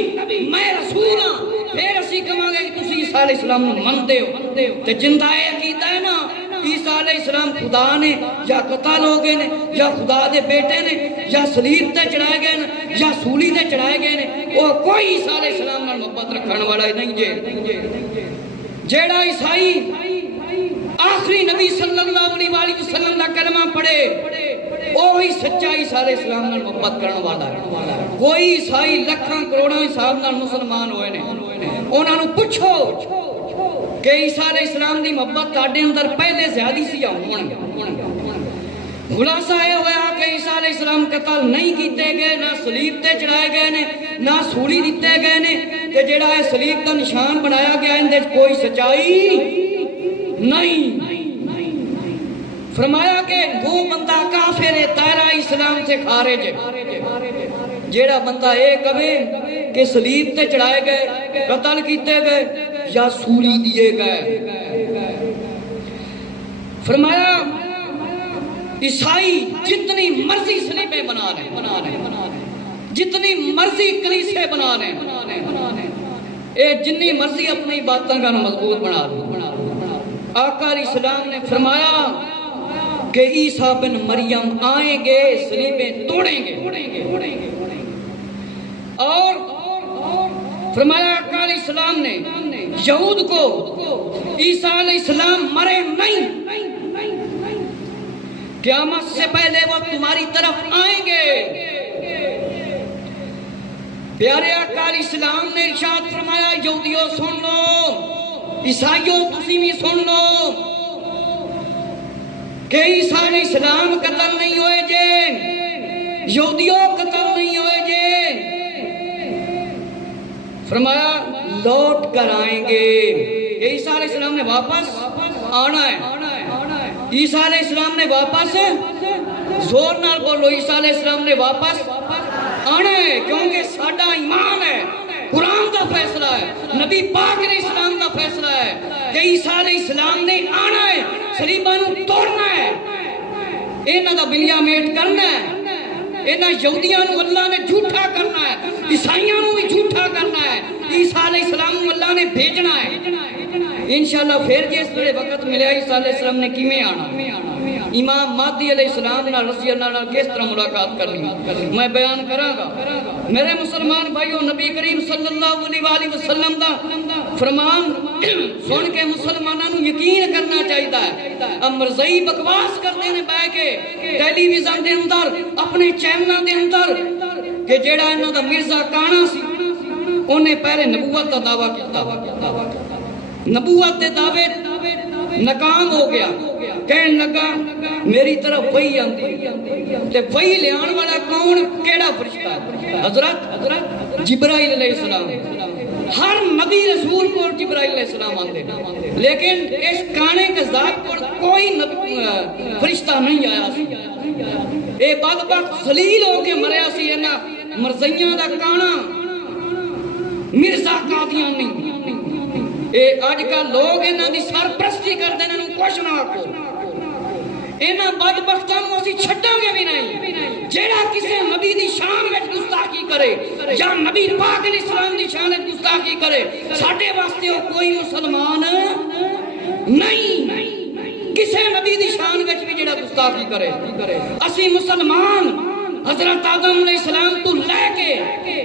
میں رسول ہاں، پھر اسی کہاں گے کہ تسی عیسیٰ علیہ السلام مندے ہو تو جندہ یہ عقیدہ ہے نا عیسیٰ علیہ السلام خدا نے یا قتل ہو گئے نے یا خدا دے بیٹے نے یا صلیب تے چڑھائے گئے نے یا سولی تے چڑھائے گئے نے، وہ کوئی عیسیٰ علیہ السلام نال محبت رکھنے والا نہیں جے۔ جیڑا عیسائی آخری نبی صلی اللہ علیہ وسلم دا کلمہ پڑھے وہی سچا عیسیٰ علیہ السلام نال محبت کرنے والا ہے۔ کوئی عیسائی لکھاں کروڑاں حساب نال مسلمان ہوئے نے، انہاں نو پوچھو کہ عیسیٰ علیہ السلام دی محبت تاڈے اندر پہلے زیادہ سی یا ہون؟ خلاصہ یہ ہوا کہ عیسیٰ علیہ السلام قتل نہیں کیتے گئے، نہ صلیب تے چڑھائے گئے نے، نہ سولی دیتے گئے نے، کہ جڑا ہے صلیب کا نشان بنایا گیا اندر کوئی سچائی نہیں۔ فرمایا کہ وہ بندہ کافر ہے، دائرہ اسلام سے خارج ہے۔ جیڑا بندہ یہ کہے کہ صلیب تے چڑھائے گئے، قتل کیتے گئے یا سولی دیے گئے۔ فرمایا عیسائی جتنی مرضی صلیبیں بنا رہے ہیں، جتنی مرضی کلیسے بنا رہے ہیں، اے جنی مرضی اپنی باتوں کا مضبوط بنا رہے ہیں۔ آقا علیہ السلام نے فرمایا کہ عیسیٰ بن مریم آئیں گے صلیبیں توڑیں گے، اور فرمایا آقا علیہ السلام نے یہود کو عیسیٰ علیہ السلام مرے نہیں، قیامت سے پہلے وہ تمہاری طرف آئیں گے۔ پیارے آقا علیہ السلام نے ارشاد فرمایا یہودیوں سن لو، عیسائیوں تسی بھی سن لو کہ عیسیٰ علیہ السلام قتل نہیں ہوئے جے، یہودیوں قتل نہیں ہوئے جے۔ فرمایا لوٹ کر آئیں گے، عیسیٰ علیہ السلام نے واپس آنا ہے، عیسیٰ علیہ السلام نے واپس، زور نال بولو، عیسیٰ علیہ السلام نے واپس آنا ہے، کیونکہ ساڈا ایمان ہے، قرآن کا فیصلہ ہے، نبی پاک علیہ السلام کا فیصلہ ہے کہ عیسیٰ علیہ السلام نے آنا ہے، صلیباں نو توڑنا ہے، انہاں دا بلیا میٹ کرنا ہے، انہاں یہودیاں نو اللہ نے جھوٹا کرنا ہے، عیسائیاں نو بھی جھوٹا کرنا ہے، عیسیٰ علیہ السلام نو اللہ نے بھیجنا ہے۔ انشاءاللہ پھر جس طرح وقت ملے عیسیٰ علیہ السلام نے کیویں آنا، امام مہدی علیہ السلام نال رضی اللہ عنہ کس طرح ملاقات کرنی میں بیان کراں گا۔ میرے مسلمان بھائیو، نبی کریم صلی اللہ علیہ وسلم دا فرمان سن کے مسلمانوں نو یقین کرنا چاہیدا ہے۔ اب مرزائی بکواس کرتے ہیں بہ کے ٹیلی ویژن دے اندر، اپنے چینلاں دے اندر، کہ جیڑا انہاں دا مرزا کانا سی انہیں پہلے نبوت دا دعویٰ کیتا، نبوت دے دعوے ناکام ہو گیا، کہنے لگا میری طرف وحی آندی، تے وحی لے آن والا کون کیڑا فرشتہ ہے؟ حضرت جبرائیل علیہ السلام۔ ہر نبی رسول کو جبرائیل علیہ السلام آندے، لیکن اس کانے کے ذات پر کوئی فرشتہ نہیں آیا سی۔ اے بدبخت ذلیل ہو کے مریا سی، اینا مرزیاں دا کانا مرزا قادیانی۔ اے آج کا لوگ انہاں دی سرپرستی کردے نے، کچھ نہ آکو، انہاں بدبختاں نوں اسی چھڈاں گے بھی نہیں۔ جیڑا کسی نبی دی شان وچ گستاخی کرے یا نبی پاک علیہ السلام دی شان وچ گستاخی کرے، ساڈے واسطے وہ کوئی مسلمان نہیں۔ کسی نبی دی شان وچ بھی جیڑا گستاخی کرے، اسی مسلمان حضرت آدم علیہ السلام تو لے کے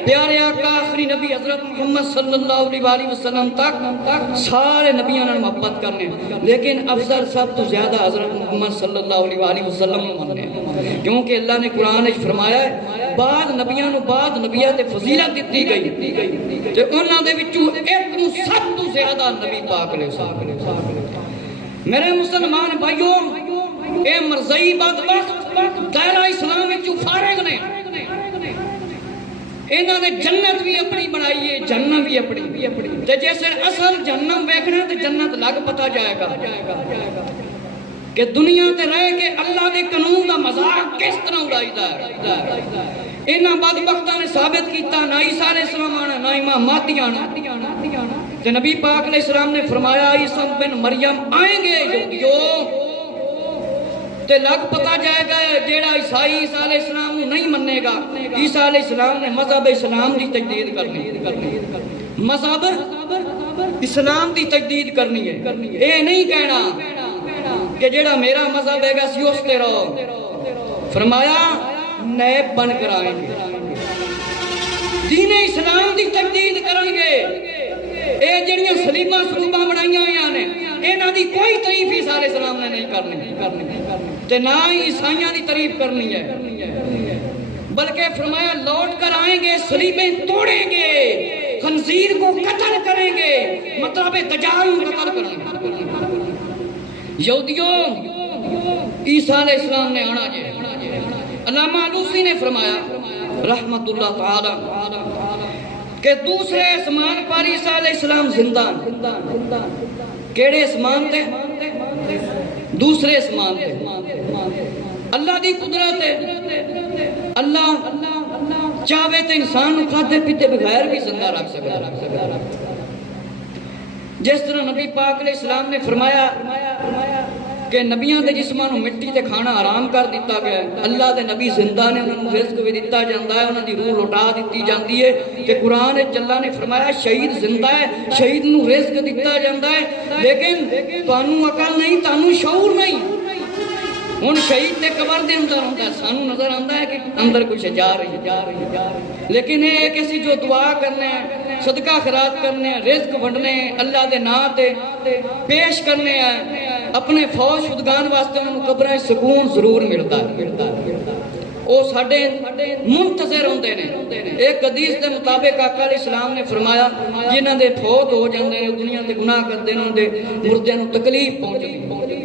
پیارے آقا آخری نبی حضرت محمد صلی اللہ علیہ وسلم تک سارے نبیوں نے محبت کرنے، لیکن افضل سب تو زیادہ حضرت محمد صلی اللہ علیہ وسلم مننے، کیونکہ اللہ نے قرآن فرمایا ہے بعد نبیوں نے بعد نبیات فضیلت دیتی گئی، تے انہاں دے وچوں ایک نو سب تو زیادہ نبی پاک علیہ السلام۔ میرے مسلمان بھائیو، اے مرزائی بدبخت دائرہ اسلام وچ فارغ نے، انہاں نے جنت بھی اپنی بنائی ہے، جہنم بھی اپنی، تے جیسے اصل جہنم ویکھنا تے جنت لگ پتا جائے گا کہ دنیا تے رہ کے اللہ دے قانون دا مذاق کس طرح اڑائیدا ہے۔ انہاں بدبختاں نے ثابت کیتا نہ عیسیٰ علیہ السلام آنا نہ امام مہدی آنا، تو نبی پاک علیہ السلام نے فرمایا عیسیٰ بن مریم آئیں گے یہودیوں، تے لگ پتا جائے گا جیڑا عیسائی عیسیٰ علیہ السلام نہیں مننے گا، عیسیٰ علیہ السلام نے مذہب اسلام دی تجدید کرنی، مذہب اسلام دی تجدید کرنی ہے، اے نہیں کہنا کہ جیڑا میرا مذہب ہے گا سی اس تے رہو، فرمایا نیب بن کر آئیں گے، دین اسلام دی تجدید کریں گے، اے جڑیاں سلیمہ سلوبہ بنائیاں ہوئے نے انہاں دی کوئی تعریف عیسیٰ علیہ السلام نے نہیں کرنی تے نہ ہی عیسائیاں دی تعریف کرنی ہے، بلکہ فرمایا لوٹ کر آئیں گے، صلیبیں توڑیں گے، خنزیر کو قتل کریں گے، مطلب دجال کو قتل کریں گے۔ یہودیوں عیسیٰ علیہ السلام نے آنا جے، علامہ علوسی نے فرمایا رحمت اللہ تعالی کہ دوسرے اسمان پر عیسیٰ علیہ السلام زندہ، کیڑے اسمان تے؟ دوسرے اسمان تے، اللہ دی قدرت ہے، اللہ چاہے تے انسان نو کھادے پیتے بغیر بھی زندہ رکھ سکتا، جس طرح نبی پاک علیہ السلام نے فرمایا کہ نبیاں دے جسماں نو مٹی تے کھانا حرام کر دیتا گیا ہے، اللہ دے نبی زندہ نے انہوں نے رزق بھی دیتا جاندہ ہے، انہوں دی روح لوٹا دیتی جاندی ہے، کہ قرآن اللہ نے فرمایا شہید زندہ ہے، شہید نو رزق دیتا جاندہ ہے، لیکن تانوں عقل نہیں، تانوں شعور نہیں، ان شہید تے قبر دے اندر ہوتا ہے، سانوں نظر آندہ ہے کہ اندر کچھ جا رہی ہے، لیکن ایک ایسی جو دعا کرنے ہیں، صدقہ خیرات کرنے ہیں، رزق بڑھنے ہیں، اللہ دے نا تے پیش کرنے ہیں، اپنے فوج شدگان واسطے انہوں قبریں سکون ضرور ملتا ہے، وہ ساڑھے منتظر ہوندے نے۔ ایک حدیث دے مطابق آقا علیہ السلام نے فرمایا جنہاں دے فوت ہو جاندے نے دنیا تے گناہ کردے نے دے مردے نو تکلیف پہنچدی،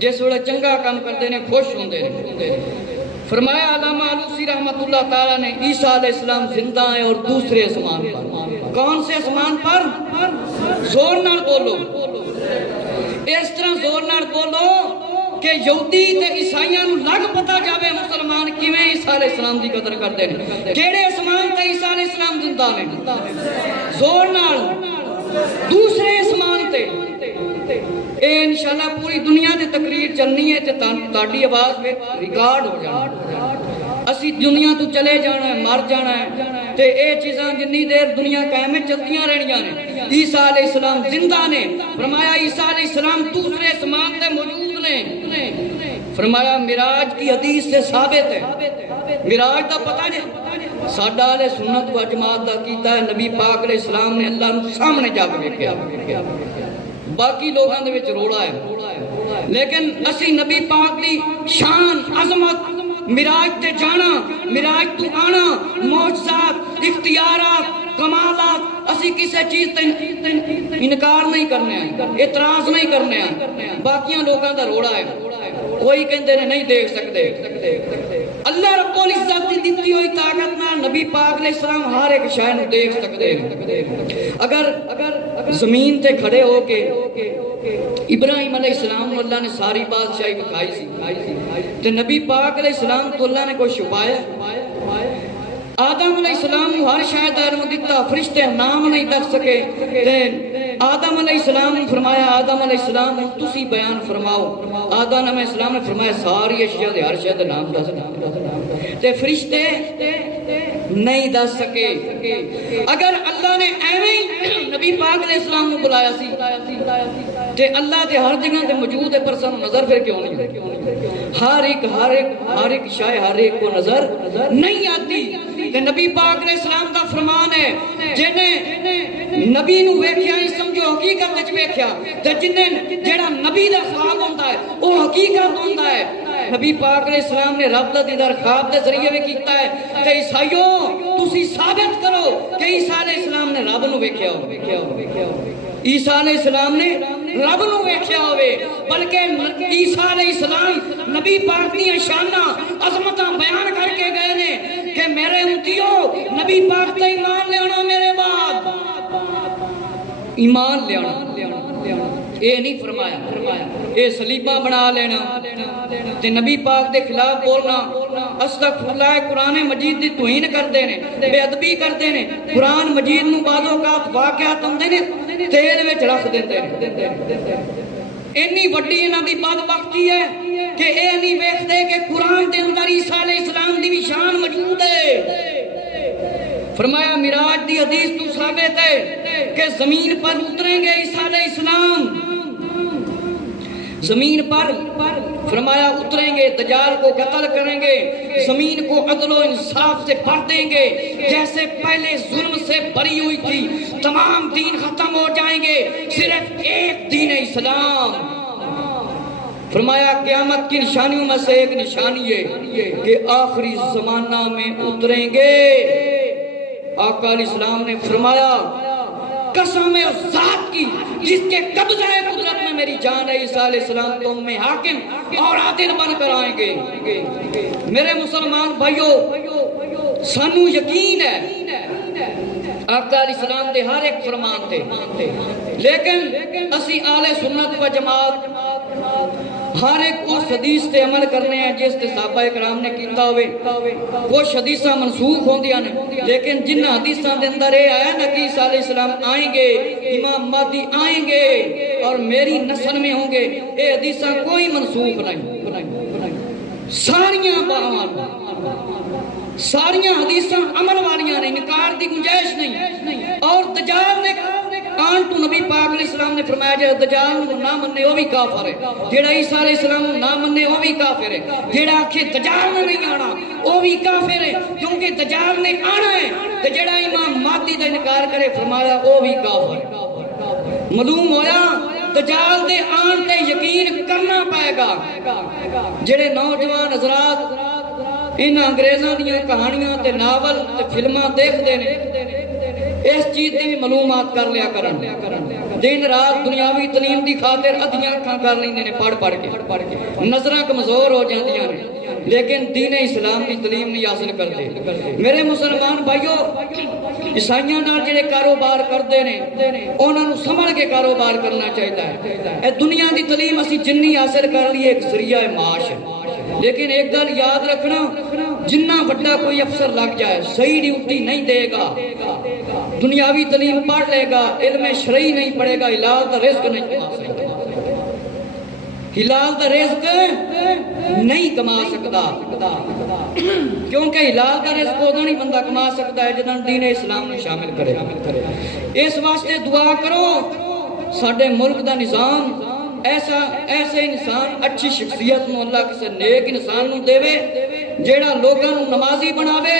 جس ویلے چنگا کام کردے نے خوش ہوندے نے۔ فرمایا علامہ علوسی رحمت اللہ تعالیٰ نے عیسیٰ علیہ السلام زندہ ہیں اور دوسرے اسمان پر، کون سے اسمان پر؟ زور نال بولو، اس طرح زور نال بولو کہ یہودی تے عیسائیاں نو لگ پتا جاوے مسلمان کیویں عیسیٰ علیہ السلام دی قدر کردے نے، کیڑے اسمان تے عیسیٰ علیہ السلام زندہ نے؟ زور نال دوسرے اسمان تے، اے انشاءاللہ پوری دنیا دے تقریر چلنی ہے تے تاڑی آواز پہ ریکارڈ ہو جانا، اسی دنیا تو چلے جانا ہے، مر جانا ہے، تے اے چیزاں جنی دیر دنیا قائم چلتیاں رہنیاں نے۔ عیسیٰ علیہ السلام زندہ نے، فرمایا عیسیٰ علیہ السلام دوسرے اسمان تے موجود نے، فرمایا معراج کی حدیث سے ثابت ہے، معراج دا پتہ نہیں ساڈا اہل سنت و جماعت دا کیتا ہے، نبی پاک علیہ السلام نے اللہ نو سامنے جا کے ویکھیا، باقی لوگاں دے وچ روڑا ہے، لیکن اسی نبی پاک دی شان عظمت معراج تے جانا، معراج تو آنا، معجزات، اختیارات، کمالات، اسی کسی چیز تے انکار نہیں کرنے ہیں، اعتراض نہیں کرنے ہیں، باقیاں لوگاں دا روڑا ہے، کوئی کہندے نے نہیں دیکھ سکتے، اللہ رب العزت دی دیتی ہوئی طاقت نال نبی پاک علیہ السلام ہر ایک شے نو دیکھ سکتے ہیں۔ اگر زمین تے کھڑے ہو کے ابراہیم علیہ السلام کو اللہ نے ساری بادشاہی بکھائی سی، تے نبی پاک علیہ السلام تو اللہ نے کوئی چھپایا، آدم علیہ السلام کو ہر شاید علم دیتا، فرشتے نام نہیں دکھ سکے، آدم علیہ السلام نے فرمایا آدم علیہ السلام تسی بیان فرماؤ، آدم علیہ السلام نے فرمایا ساری اشیاء دے ہر شاید نام دس، تے فرشتے نہیں دس سکے۔ اگر اللہ نے ایویں نبی پاک علیہ السلام کو بلایا سی تے اللہ تے ہر جگہ تے موجود ہے، پر سانو نظر پھر کیوں نہیں؟ ہر ایک شے ہر ایک کو نظر نہیں آتی، تے نبی پاک علیہ السلام دا فرمان ہے جنہیں نبی نو ویکھیا نہیں سمجھو حقیقت وچ ویکھیا، تے جنہیں جیڑا نبی دا خواب ہوندا ہے وہ حقیقت ہوندا ہے۔ نبی پاک علیہ السلام نے رب دا دیدار خواب دے ذریعے بھی کیتا ہے، تے عیسائیوں تسی ثابت کرو کہ عیسیٰ علیہ السلام نے رب نو ویکھیا ہو، عیسیٰ علیہ السلام نے رب نو ویکھیا ہوئے، بلکہ عیسیٰ علیہ السلام نبی پاک دی شاناں عظمتاں بیان کر کے گئے نے کہ میرے امتیو نبی پاک تے ایمان لے آنا، میرے بعد ایمان لے آنا، یہ نہیں فرمایا یہ سلیباں بنا لینا تے نبی پاک دے خلاف بولنا استغفراللہ قرآن مجید دی توہین کردے نے بے ادبی کردے نے قرآن مجید نو بعض اوقات واقعات ہوندے نے تیل وچ رکھ دیندے نے اینی وڈی انہاں دی بدبختی ہے کہ اے نہیں ویکھدے کہ قرآن دے اندر عیسیٰ علیہ السلام دی بھی شان موجود ہے فرمایا معراج دی حدیث تو ثابت ہے کہ زمین پر اتریں گے عیسیٰ علیہ السلام زمین پر فرمایا اتریں گے دجال کو قتل کریں گے زمین کو عدل و انصاف سے بھر دیں گے جیسے پہلے ظلم سے بری ہوئی تھی تمام دین ختم ہو جائیں گے صرف ایک دین اسلام فرمایا قیامت کی نشانیوں میں سے ایک نشانی ہے کہ آخری زمانہ میں اتریں گے آقا علیہ السلام نے فرمایا قسم اس ذات کی جس کے قبضہ قدرت میں میری جان ہے عیسیٰ علیہ السلام تم میں حاکم اور عادل بن کر آئیں گے میرے مسلمان بھائیو سانو یقین ہے آقا علیہ السلام دے ہر ایک فرمان تھے لیکن اسی اہل سنت و جماعت ہر ایک اس حدیث تے عمل کرنے ہیں جس تے صحابہ کرام نے کیتا ہوئے وہ حدیثاں منسوخ ہوندیاں نے لیکن جنہ حدیثاں دے اندر یہ آیا نا کہ عیسیٰ علیہ السلام آئیں گے امام مہدی آئیں گے اور میری نسل میں ہوں گے یہ حدیثاں کوئی منسوخ نہیں ساریاں حدیثاں عمل والیاں نہیں انکار دی گنجائش نہیں اور دجال نے آن تو نبی پاک علیہ السلام نے فرمایا جے دجال نہ مننے وہ بھی کافر ہے جیڑا عیسیٰ علیہ السلام نہ مننے وہ بھی کافر ہے جیڑا آکھے دجال نے نہیں آنا وہ بھی کافر ہے کیونکہ دجال نے آنا ہے تو جیڑا امام مہدی دا انکار کرے فرمایا وہ بھی کافر ہے معلوم ہویا دجال دے آن تے یقین کرنا پائے گا جیڑے نوجوان حضرات ان انگریزاں دیاں کہانیاں تے ناول تے فلماں دیکھ دے نے اس چیز دی بھی معلومات کر لیا کرن دن رات دنیاوی تعلیم دی خاطر ادھیاں اکھاں کر لیندے نے پڑھ کے نظراں کمزور ہو جاندیاں نے لیکن دین اسلام کی تعلیم نہیں حاصل کرتے میرے مسلمان بھائیو عیسائیاں نال جڑے کاروبار کردے نے انہاں نوں سمجھ کے کاروبار کرنا چاہیے اے دنیا دی تعلیم اسی جنی حاصل کر لیے ایک ذریعہ معاش ہے لیکن ایک گل یاد رکھنا جنہ بڑا کوئی افسر لگ جائے صحیح ڈیوٹی نہیں دے گا دنیاوی تعلیم پڑھ لے گا علم شرعی نہیں پڑھے گا حلال دا رزق نہیں کما سکتا حلال دا رزق نہیں کما سکتا کیونکہ حلال دا رزق ادھر نہیں بندہ کما سکتا ہے جدوں دین اسلام نے شامل کرے اس واسطے دعا کرو ساڈے ملک دا نظام ایسے انسان اچھی شخصیت نو اللہ کسے نیک انسان نو دے جیڑا لوگاں نو نمازی بناوے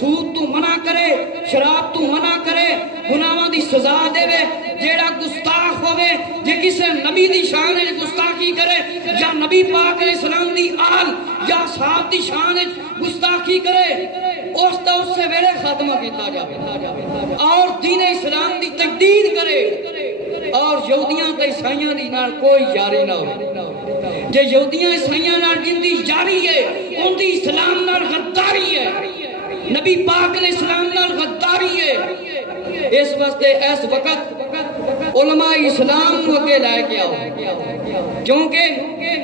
سود تو منع کرے شراب تو منع کرے گناہاں دی سزا دے جیڑا گستاخ ہوے جے کسے نبی دی شان وچ گستاخی کرے یا نبی پاک علیہ السلام دی آل یا صحاب دی شان وچ گستاخی کرے اس دا اس سے ویلے خاتمہ کیتا جاوے اور دین اسلام دی تجدید کرے اور یہودیاں تے عیسائیاں دی نال کوئی یاری نہ ہو جے یہودیاں عیسائیاں نال جندی جاری ہے ان دی اسلام نال غداری ہے نبی پاک علیہ السلام نال غداری ہے اس واسطے اس وقت علماء اسلام نو اگے لے کے آؤ کیونکہ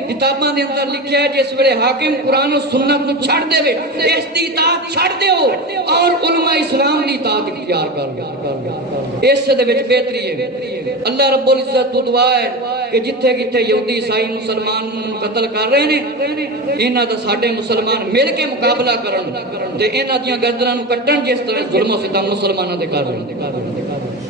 کتاباں دے اندر لکھیا ہے جس ویلے حاکم قرآن و سنت نو چھڑ دے اس دی اطاعت چھڑ دیو اور علماء اسلام دی اطاعت اختیار کر اس دے وچ بہتری ہے اللہ رب العزت تو دعا ہے کہ جتھے کتھے یہودی عیسائی مسلمان قتل کر رہے نے انہاں دا ساڈے مسلمان مل کے مقابلہ کرن تے انہاں دیاں گردناں نو کٹن جس طرح ظلم و ستم مسلماناں دے کر رہے ہیں